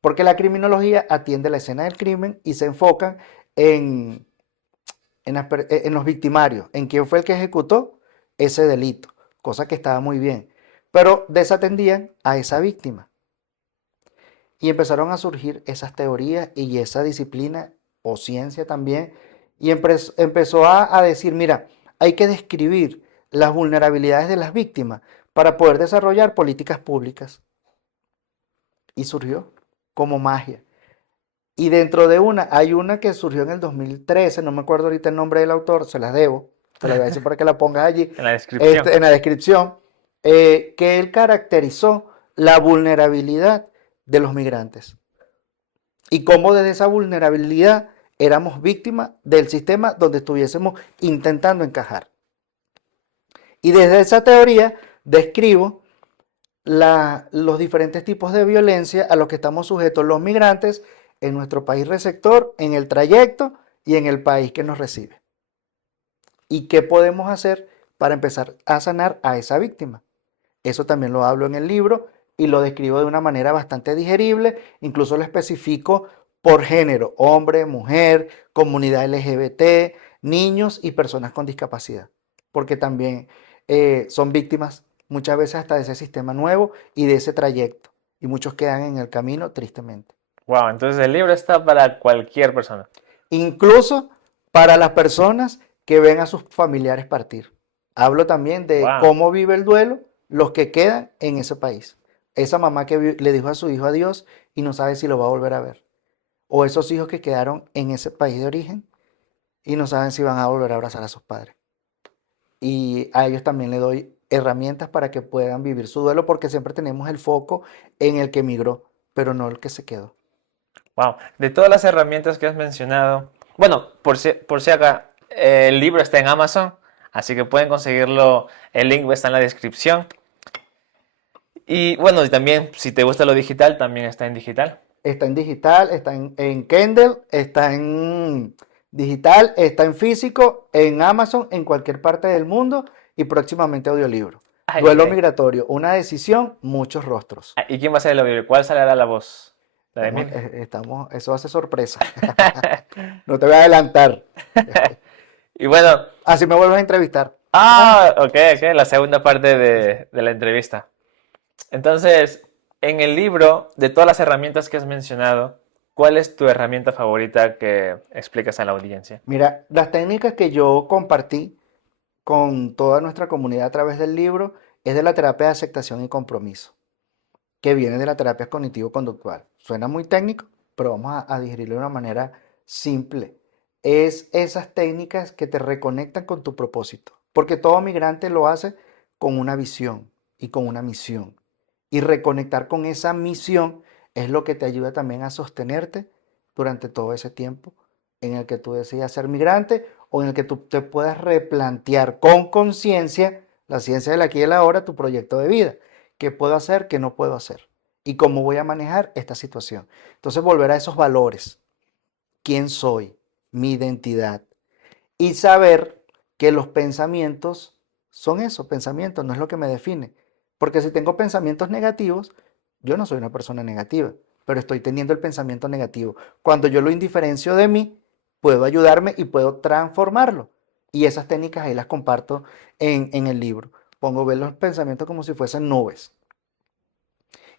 porque la criminología atiende la escena del crimen y se enfoca en, en los victimarios, en quién fue el que ejecutó ese delito, cosa que estaba muy bien, pero desatendían a esa víctima. Y empezaron a surgir esas teorías y esa disciplina o ciencia también. Y empezó a decir, mira, hay que describir las vulnerabilidades de las víctimas para poder desarrollar políticas públicas. Y surgió como magia. Y dentro de una, hay una que surgió en el 2013, no me acuerdo ahorita el nombre del autor, se las debo, te la voy a decir para que la pongas allí, En la descripción. en la descripción, que él caracterizó la vulnerabilidad de los migrantes y cómo desde esa vulnerabilidad éramos víctimas del sistema donde estuviésemos intentando encajar. Y desde esa teoría describo los diferentes tipos de violencia a los que estamos sujetos los migrantes en nuestro país receptor, en el trayecto y en el país que nos recibe. ¿Y qué podemos hacer para empezar a sanar a esa víctima? Eso también lo hablo en el libro y lo describo de una manera bastante digerible, incluso lo especifico por género, hombre, mujer, comunidad LGBT, niños y personas con discapacidad, porque también son víctimas muchas veces hasta de ese sistema nuevo y de ese trayecto, y muchos quedan en el camino tristemente. Wow, entonces el libro está para cualquier persona. Incluso para las personas que ven a sus familiares partir. Hablo también de Wow. cómo vive el duelo los que quedan en ese país. Esa mamá que le dijo a su hijo adiós y no sabe si lo va a volver a ver. O esos hijos que quedaron en ese país de origen y no saben si van a volver a abrazar a sus padres. Y a ellos también le doy herramientas para que puedan vivir su duelo porque siempre tenemos el foco en el que emigró, pero no el que se quedó. Wow. De todas las herramientas que has mencionado, bueno, por si acá, el libro está en Amazon, así que pueden conseguirlo. El link está en la descripción. Y bueno, y también si te gusta lo digital, también está en digital. Está en digital, está en Kindle, está en digital, está en físico, en Amazon, en cualquier parte del mundo y próximamente audiolibro. Ay, Duelo ay. migratorio, una decisión, muchos rostros. ¿Y quién va a ser el audio? ¿Cuál saldrá la voz? La de Estamos, Emilio. eso hace sorpresa. No te voy a adelantar. Y bueno, Así me vuelves a entrevistar. ok, la segunda parte de la entrevista. Entonces, en el libro, de todas las herramientas que has mencionado, ¿cuál es tu herramienta favorita que explicas a la audiencia? Mira, las técnicas que yo compartí con toda nuestra comunidad a través del libro es de la terapia de aceptación y compromiso, que viene de la terapia cognitivo-conductual. Suena muy técnico, pero vamos a digerirlo de una manera simple. Es esas técnicas que te reconectan con tu propósito, porque todo migrante lo hace con una visión y con una misión. Y reconectar con esa misión es lo que te ayuda también a sostenerte durante todo ese tiempo en el que tú decidas ser migrante o en el que tú te puedas replantear con conciencia, la ciencia del aquí y el ahora, tu proyecto de vida. ¿Qué puedo hacer? ¿Qué no puedo hacer? ¿Y cómo voy a manejar esta situación? Entonces volver a esos valores. ¿Quién soy? Mi identidad. Y saber que los pensamientos son eso, pensamientos, no es lo que me define. Porque si tengo pensamientos negativos, yo no soy una persona negativa, pero estoy teniendo el pensamiento negativo. Cuando yo lo indiferencio de mí, puedo ayudarme y puedo transformarlo. Y esas técnicas ahí las comparto en el libro. Pongo ver los pensamientos como si fuesen nubes.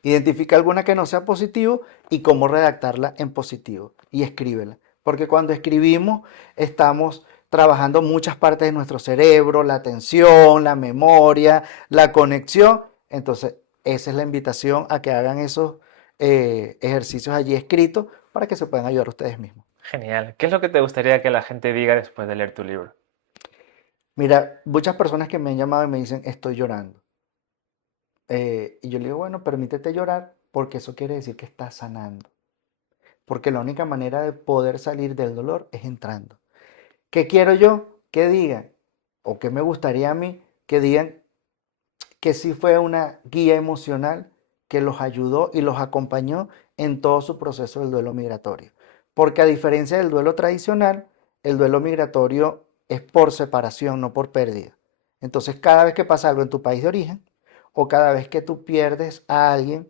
Identifica alguna que no sea positivo y cómo redactarla en positivo y escríbela. porque cuando escribimos estamos trabajando muchas partes de nuestro cerebro, la atención, la memoria, la conexión. Entonces, esa es la invitación a que hagan esos ejercicios allí escritos para que se puedan ayudar ustedes mismos. Genial. ¿Qué es lo que te gustaría que la gente diga después de leer tu libro? Mira, muchas personas que me han llamado y me dicen, estoy llorando. Y yo le digo, bueno, permítete llorar porque eso quiere decir que estás sanando. Porque la única manera de poder salir del dolor es entrando. ¿Qué quiero yo? Que digan, o que me gustaría a mí, que digan que sí fue una guía emocional que los ayudó y los acompañó en todo su proceso del duelo migratorio. Porque a diferencia del duelo tradicional, el duelo migratorio es por separación, no por pérdida. Entonces, cada vez que pasa algo en tu país de origen, o cada vez que tú pierdes a alguien,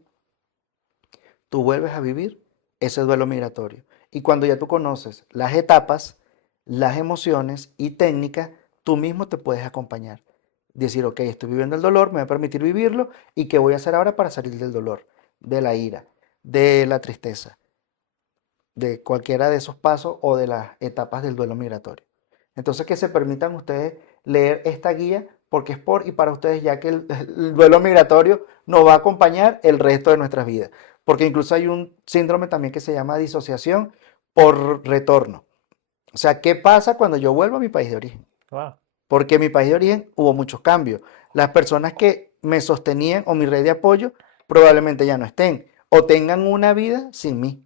tú vuelves a vivir ese duelo migratorio. Y cuando ya tú conoces las etapas, las emociones y técnicas, tú mismo te puedes acompañar. Decir, ok, estoy viviendo el dolor, me va a permitir vivirlo, y qué voy a hacer ahora para salir del dolor, de la ira, de la tristeza, de cualquiera de esos pasos o de las etapas del duelo migratorio. Entonces, que se permitan ustedes leer esta guía porque es por y para ustedes, ya que el duelo migratorio nos va a acompañar el resto de nuestras vidas. Porque incluso hay un síndrome también que se llama disociación por retorno. O sea, ¿qué pasa cuando yo vuelvo a mi país de origen? Wow. Porque en mi país de origen hubo muchos cambios. Las personas que me sostenían o mi red de apoyo probablemente ya no estén o tengan una vida sin mí.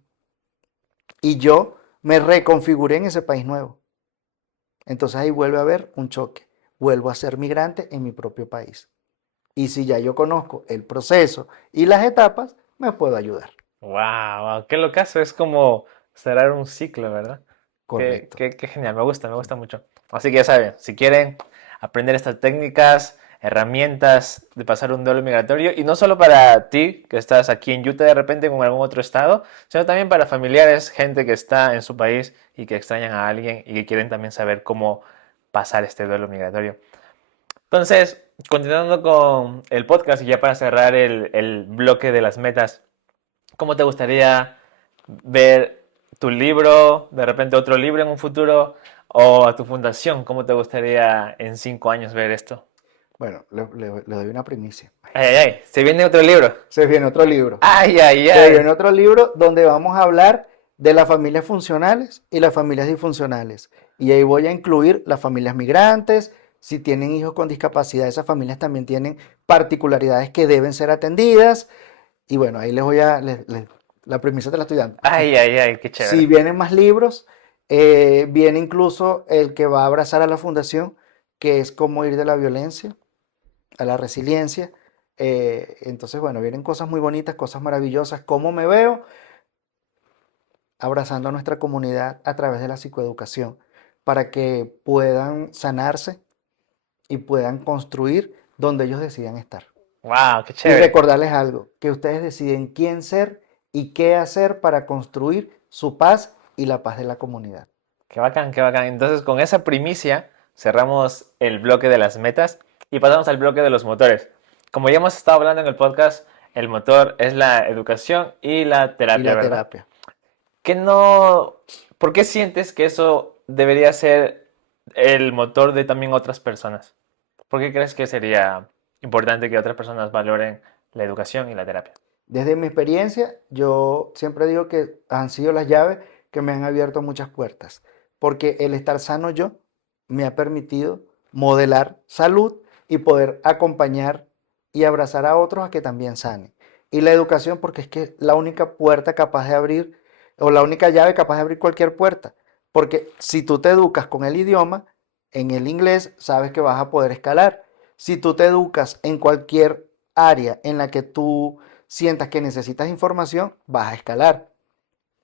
Y yo me reconfiguré en ese país nuevo. Entonces ahí vuelve a haber un choque. Vuelvo a ser migrante en mi propio país. Y si ya yo conozco el proceso y las etapas, me puedo ayudar. Wow, qué locazo. Es como cerrar un ciclo, ¿verdad? Correcto. Qué genial, me gusta mucho. Así que ya saben, si quieren aprender estas técnicas, herramientas de pasar un duelo migratorio, y no solo para ti que estás aquí en Utah de repente o en algún otro estado, sino también para familiares, gente que está en su país y que extrañan a alguien y que quieren también saber cómo pasar este duelo migratorio. Entonces, continuando con el podcast y ya para cerrar el bloque de las metas, ¿cómo te gustaría ver tu libro, de repente otro libro en un futuro, o a tu fundación? ¿Cómo te gustaría en 5 años ver esto? Bueno, le doy una primicia. Ay, ay, ay, se viene otro libro. Se viene otro libro. Ay, ay, Se ay. viene otro libro donde vamos a hablar de las familias funcionales y las familias disfuncionales. Y ahí voy a incluir las familias migrantes. Si tienen hijos con discapacidad, esas familias también tienen particularidades que deben ser atendidas. Y bueno, ahí les voy a... la premisa te la estoy dando. Ay, ay, ay, qué Si chévere. vienen más libros, viene incluso el que va a abrazar a la fundación, que es cómo ir de la violencia a la resiliencia. Entonces, bueno, vienen cosas muy bonitas, cosas maravillosas. ¿Cómo me veo? Abrazando a nuestra comunidad a través de la psicoeducación, para que puedan sanarse y puedan construir donde ellos decidan estar. Wow, qué Y chévere. recordarles algo, que ustedes deciden quién ser y qué hacer para construir su paz y la paz de la comunidad. Qué bacán, qué bacán. Entonces, con esa primicia, cerramos el bloque de las metas y pasamos al bloque de los motores. Como ya hemos estado hablando en el podcast, el motor es la educación y la Y terapia, la ¿verdad? terapia. ¿Qué no, ¿Por qué sientes que eso debería ser el motor de también otras personas? ¿Por qué crees que sería importante que otras personas valoren la educación y la terapia? Desde mi experiencia, yo siempre digo que han sido las llaves que me han abierto muchas puertas, porque el estar sano yo me ha permitido modelar salud y poder acompañar y abrazar a otros a que también sanen. Y la educación, porque es que la única puerta capaz de abrir, o la única llave capaz de abrir cualquier puerta, porque si tú te educas con el idioma, en el inglés, sabes que vas a poder escalar. Si tú te educas en cualquier área en la que tú sientas que necesitas información, vas a escalar.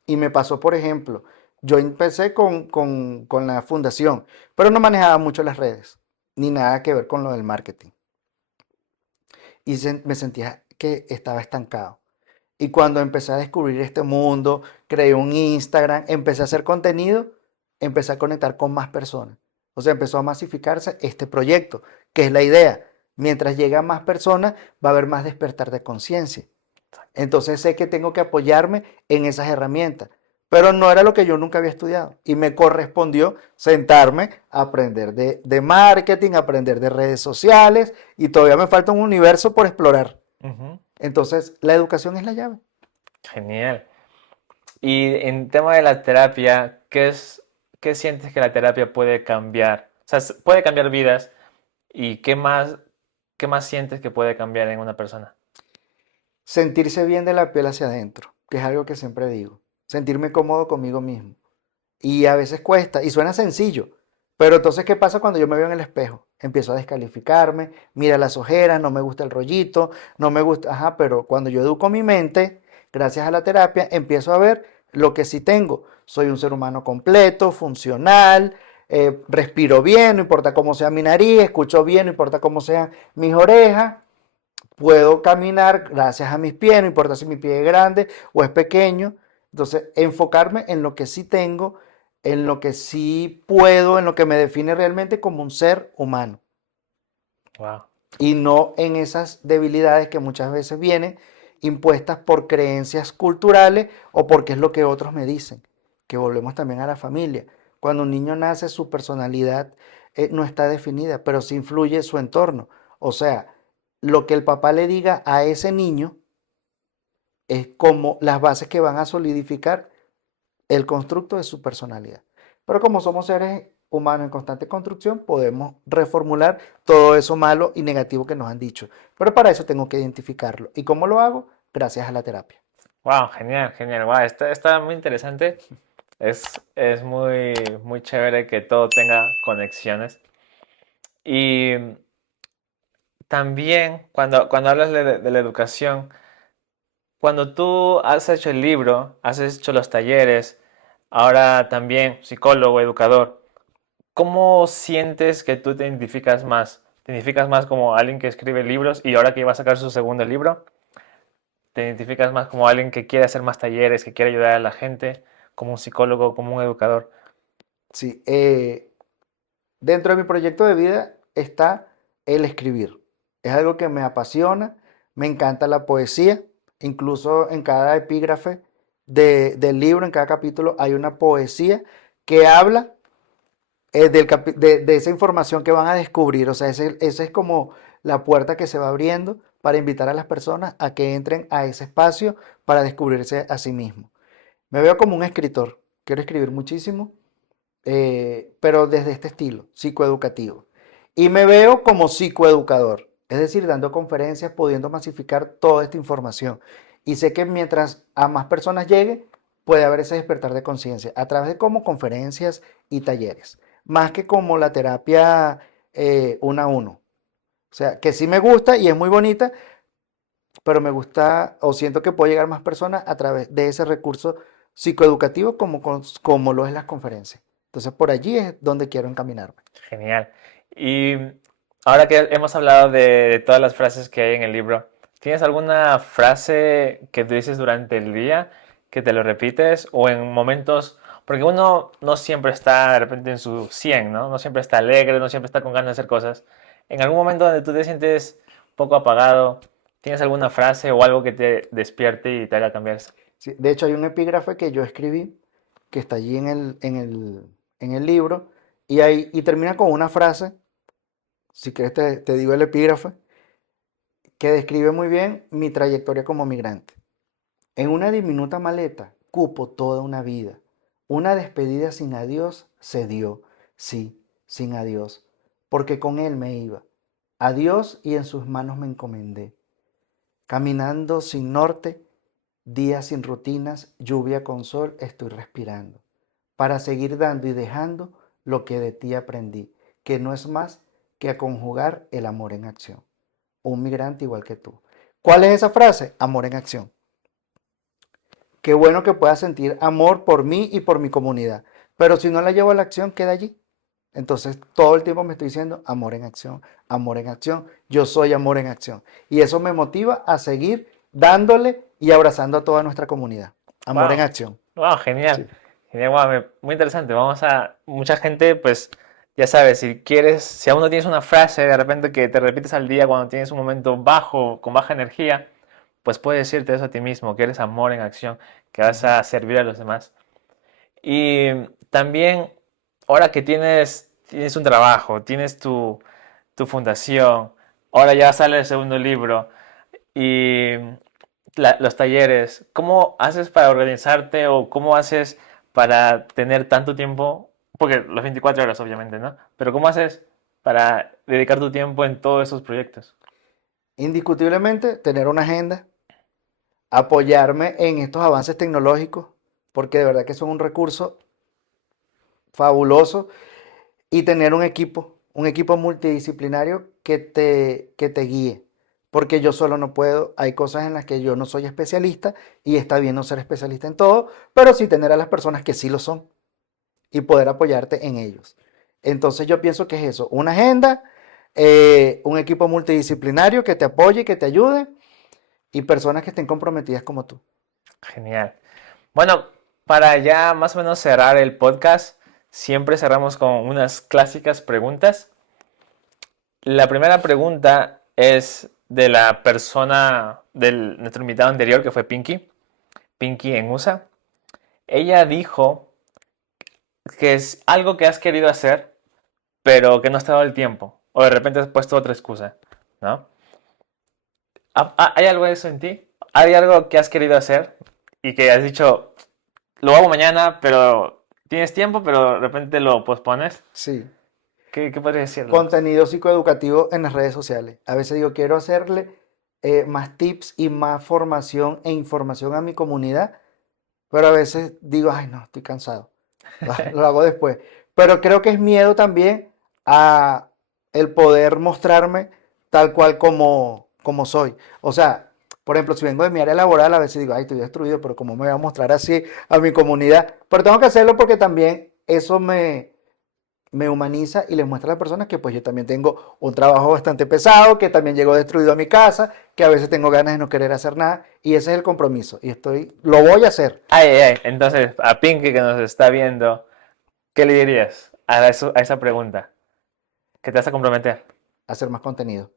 Y me pasó, por ejemplo, yo empecé con la fundación, pero no manejaba mucho las redes, ni nada que ver con lo del marketing. Y me sentía que estaba estancado. Y cuando empecé a descubrir este mundo, creé un Instagram, empecé a hacer contenido, empecé a conectar con más personas. O sea, empezó a masificarse este proyecto, que es la idea. Mientras llega más personas, va a haber más despertar de conciencia. Entonces sé que tengo que apoyarme en esas herramientas, pero no era lo que yo nunca había estudiado. Y me correspondió sentarme a aprender de marketing, aprender de redes sociales, y todavía me falta un universo por explorar. Ujú. Entonces, la educación es la llave. Genial. Y en tema de la terapia, ¿qué sientes que la terapia puede cambiar? O sea, puede cambiar vidas y qué más sientes que puede cambiar en una persona? Sentirse bien de la piel hacia adentro, que es algo que siempre digo. Sentirme cómodo conmigo mismo. Y a veces cuesta, y suena sencillo, pero entonces, ¿qué pasa cuando yo me veo en el espejo? Empiezo a descalificarme, mira las ojeras, no me gusta el rollito, no me gusta, ajá, pero cuando yo educo mi mente, gracias a la terapia, empiezo a ver lo que sí tengo. Soy un ser humano completo, funcional, respiro bien, no importa cómo sea mi nariz, escucho bien, no importa cómo sean mis orejas, puedo caminar gracias a mis pies, no importa si mi pie es grande o es pequeño. Entonces, enfocarme en lo que sí tengo, en lo que sí puedo, en lo que me define realmente como un ser humano. Wow. Y no en esas debilidades que muchas veces vienen impuestas por creencias culturales o porque es lo que otros me dicen. Que volvemos también a la familia. Cuando un niño nace, su personalidad no está definida, pero sí influye su entorno. O sea, lo que el papá le diga a ese niño es como las bases que van a solidificar el constructo de su personalidad. Pero como somos seres humanos en constante construcción, podemos reformular todo eso malo y negativo que nos han dicho. Pero para eso tengo que identificarlo. ¿Y cómo lo hago? Gracias a la terapia. Wow, genial, genial. Wow, está muy interesante. Es muy, muy chévere que todo tenga conexiones. Y también, cuando hablas de la educación, cuando tú has hecho el libro, has hecho los talleres, ahora también psicólogo, educador, ¿cómo sientes que tú te identificas más? ¿Te identificas más como alguien que escribe libros y ahora que iba a sacar su segundo libro? ¿Te identificas más como alguien que quiere hacer más talleres, que quiere ayudar a la gente, como un psicólogo, como un educador? Sí, dentro de mi proyecto de vida está el escribir. Es algo que me apasiona, me encanta la poesía, incluso en cada epígrafe del libro, en cada capítulo, hay una poesía que habla de esa información que van a descubrir. O sea, ese es como la puerta que se va abriendo para invitar a las personas a que entren a ese espacio para descubrirse a sí mismos. Me veo como un escritor, quiero escribir muchísimo, pero desde este estilo, psicoeducativo. Y me veo como psicoeducador, es decir, dando conferencias, pudiendo masificar toda esta información. Y sé que mientras a más personas llegue, puede haber ese despertar de conciencia a través de como conferencias y talleres, más que como la terapia uno a uno. O sea, que sí me gusta y es muy bonita, pero me gusta o siento que puedo llegar a más personas a través de ese recurso psicoeducativo como lo es las conferencias. Entonces por allí es donde quiero encaminarme. Genial. Y ahora que hemos hablado de todas las frases que hay en el libro, ¿tienes alguna frase que tú dices durante el día que te lo repites o en momentos, porque uno no siempre está de repente en su 100, ¿no? No siempre está alegre, no siempre está con ganas de hacer cosas. En algún momento donde tú te sientes poco apagado, ¿tienes alguna frase o algo que te despierte y te haga cambiar? Sí, de hecho hay un epígrafe que yo escribí que está allí en el libro y termina con una frase, si quieres te digo el epígrafe, que describe muy bien mi trayectoria como migrante. En una diminuta maleta cupo toda una vida. Una despedida sin adiós se dio, sí, sin adiós, porque con él me iba. Adiós y en sus manos me encomendé. Caminando sin norte, días sin rutinas, lluvia con sol, estoy respirando. Para seguir dando y dejando lo que de ti aprendí, que no es más que a conjugar el amor en acción. Un migrante igual que tú. ¿Cuál es esa frase? Amor en acción. Qué bueno que pueda sentir amor por mí y por mi comunidad. Pero si no la llevo a la acción, queda allí. Entonces todo el tiempo me estoy diciendo amor en acción, amor en acción. Yo soy amor en acción. Y eso me motiva a seguir dándole y abrazando a toda nuestra comunidad. Amor en Wow, acción. wow, genial. Sí. Genial, wow, muy interesante. Mucha gente, pues, ya sabes, si quieres, si aún no tienes una frase de repente que te repites al día cuando tienes un momento bajo, con baja energía, pues puedes decirte eso a ti mismo, que eres amor en acción, que vas Ujú. a servir a los demás. Y también, ahora que tienes un trabajo, tienes tu fundación, ahora ya sale el segundo libro y los talleres, ¿cómo haces para organizarte o cómo haces para tener tanto tiempo? Porque las 24 horas, obviamente, ¿no? Pero ¿cómo haces para dedicar tu tiempo en todos esos proyectos? Indiscutiblemente, tener una agenda, apoyarme en estos avances tecnológicos, porque de verdad que son un recurso fabuloso, y tener un equipo multidisciplinario que te guíe, porque yo solo no puedo, hay cosas en las que yo no soy especialista y está bien no ser especialista en todo, pero sí tener a las personas que sí lo son y poder apoyarte en ellos. Entonces yo pienso que es eso, una agenda, un equipo multidisciplinario que te apoye, que te ayude y personas que estén comprometidas como tú. Genial. Bueno, para ya más o menos cerrar el podcast, siempre cerramos con unas clásicas preguntas. La primera pregunta es de la persona, nuestro invitado anterior, que fue Pinky, Pinky en USA. Ella dijo que es algo que has querido hacer, pero que no has dado el tiempo. O de repente has puesto otra excusa, ¿no? ¿Hay algo de eso en ti? ¿Hay algo que has querido hacer y que has dicho, lo hago mañana, pero tienes tiempo, pero de repente lo pospones? Sí. ¿Qué podrías decirlo? Contenido psicoeducativo en las redes sociales. A veces digo, quiero hacerle más tips y más formación e información a mi comunidad, pero a veces digo, ay, no, estoy cansado. Lo hago después. Pero creo que es miedo también a el poder mostrarme tal cual como soy. O sea, por ejemplo, si vengo de mi área laboral, a veces digo, ay, estoy destruido, pero ¿cómo me voy a mostrar así a mi comunidad? Pero tengo que hacerlo porque también eso me humaniza y les muestra a las personas que pues yo también tengo un trabajo bastante pesado, que también llego destruido a mi casa, que a veces tengo ganas de no querer hacer nada y ese es el compromiso y lo voy a hacer, Ay, ay, ay. Entonces, a Pinky que nos está viendo, ¿qué le dirías a esa pregunta? ¿Qué te vas a comprometer? hacer más contenido,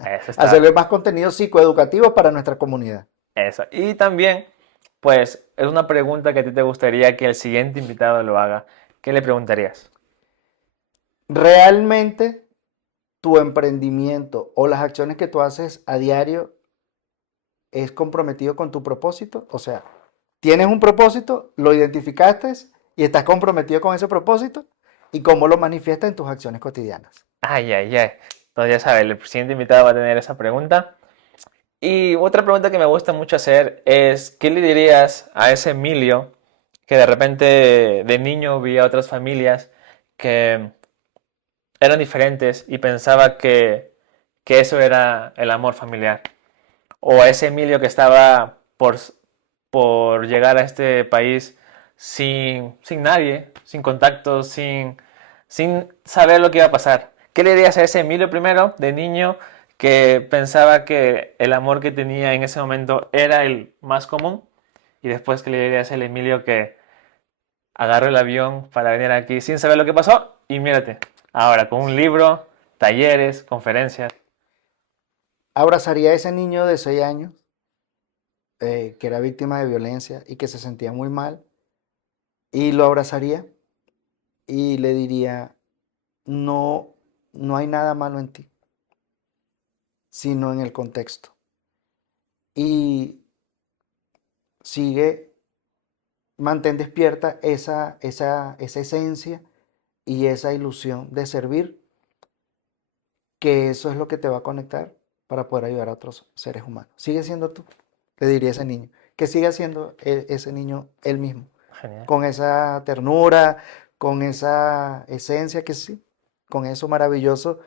Eso está, hacerle más contenido psicoeducativo para nuestra comunidad. eso. Y también, pues, es una pregunta que a ti te gustaría que el siguiente invitado lo haga. ¿Qué le preguntarías? Realmente tu emprendimiento o las acciones que tú haces a diario es comprometido con tu propósito, o sea, tienes un propósito, lo identificaste y estás comprometido con ese propósito y cómo lo manifiestas en tus acciones cotidianas. Ay, ay, ay. Entonces ya sabes, el siguiente invitado va a tener esa pregunta. Y otra pregunta que me gusta mucho hacer es, ¿qué le dirías a ese Emilio que de repente de niño veía otras familias que eran diferentes y pensaba que eso era el amor familiar? O a ese Emilio que estaba por llegar a este país sin nadie, sin contactos, sin saber lo que iba a pasar. ¿Qué le dirías a ese Emilio primero, de niño, que pensaba que el amor que tenía en ese momento era el más común? Y después, ¿qué le dirías al Emilio que agarró el avión para venir aquí sin saber lo que pasó? Y mírate, ahora con un libro, talleres, conferencias. Abrazaría a ese niño de 6 años que era víctima de violencia y que se sentía muy mal y lo abrazaría y le diría, no, no hay nada malo en ti, sino en el contexto. Y sigue, mantén despierta esa esencia y esa ilusión de servir, que eso es lo que te va a conectar para poder ayudar a otros seres humanos. Sigue siendo tú, le diría a ese niño, que siga siendo ese niño él mismo, Genial. con esa ternura, con esa esencia que sí, con eso maravilloso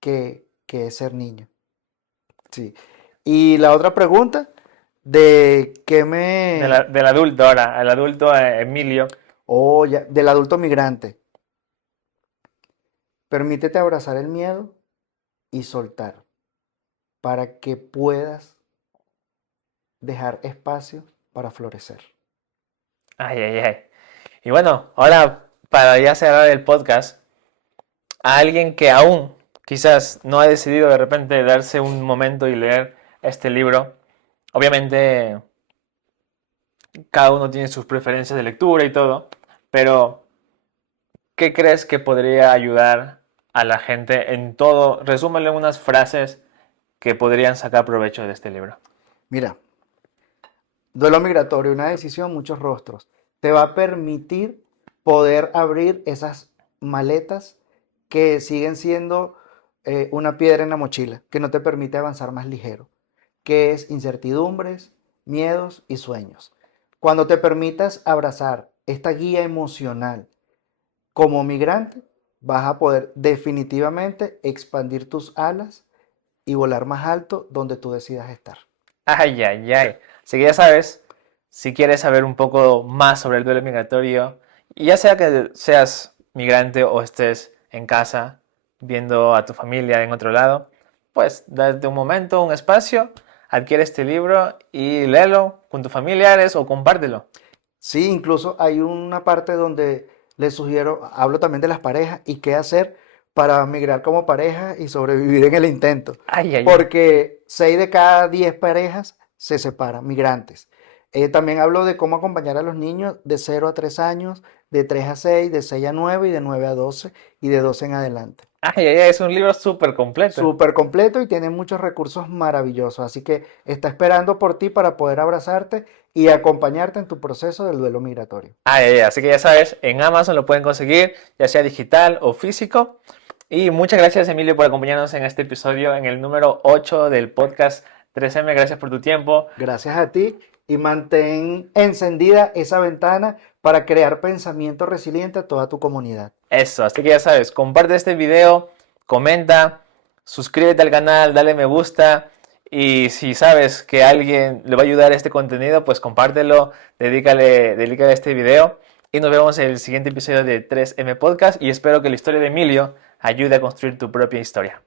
que es ser niño. Sí. Y la otra pregunta, de qué me... Del adulto ahora, el adulto Emilio. Oh, ya, del adulto migrante. Permítete abrazar el miedo y soltar para que puedas dejar espacio para florecer. Ay, ay, ay. Y bueno, ahora para ya cerrar el podcast, a alguien que aún quizás no ha decidido de repente darse un momento y leer este libro, obviamente cada uno tiene sus preferencias de lectura y todo, pero ¿qué crees que podría ayudar a la gente en todo? Resúmelo en unas frases que podrían sacar provecho de este libro. Mira, duelo migratorio, una decisión, muchos rostros. Te va a permitir poder abrir esas maletas que siguen siendo una piedra en la mochila, que no te permite avanzar más ligero, que es incertidumbres, miedos y sueños. Cuando te permitas abrazar esta guía emocional como migrante, vas a poder definitivamente expandir tus alas y volar más alto donde tú decidas estar. Ay, ay, ay. Así que ya sabes, si quieres saber un poco más sobre el duelo migratorio, y ya sea que seas migrante o estés en casa viendo a tu familia en otro lado, pues date un momento, un espacio, adquiere este libro y léelo con tus familiares o compártelo. Sí, incluso hay una parte donde les sugiero, hablo también de las parejas y qué hacer para migrar como pareja y sobrevivir en el intento. Ay, ay, ay. Porque 6 de cada 10 parejas se separan, migrantes. También hablo de cómo acompañar a los niños de 0 a 3 años, de 3 a 6, de 6 a 9 y de 9 a 12 y de 12 en adelante. Ay, ay, ay, es un libro súper completo. Súper completo y tiene muchos recursos maravillosos. Así que está esperando por ti para poder abrazarte y acompañarte en tu proceso del duelo migratorio. Ay, ay, ay. Así que ya sabes, en Amazon lo pueden conseguir, ya sea digital o físico. Y muchas gracias, Emilio, por acompañarnos en este episodio, en el número 8 del podcast 3M. Gracias por tu tiempo. Gracias a ti y mantén encendida esa ventana para crear pensamiento resiliente a toda tu comunidad. Eso, así que ya sabes, comparte este video, comenta, suscríbete al canal, dale me gusta. Y si sabes que a alguien le va a ayudar este contenido, pues compártelo, dedícale este video. Y nos vemos en el siguiente episodio de 3M Podcast. Y espero que la historia de Emilio ayude a construir tu propia historia.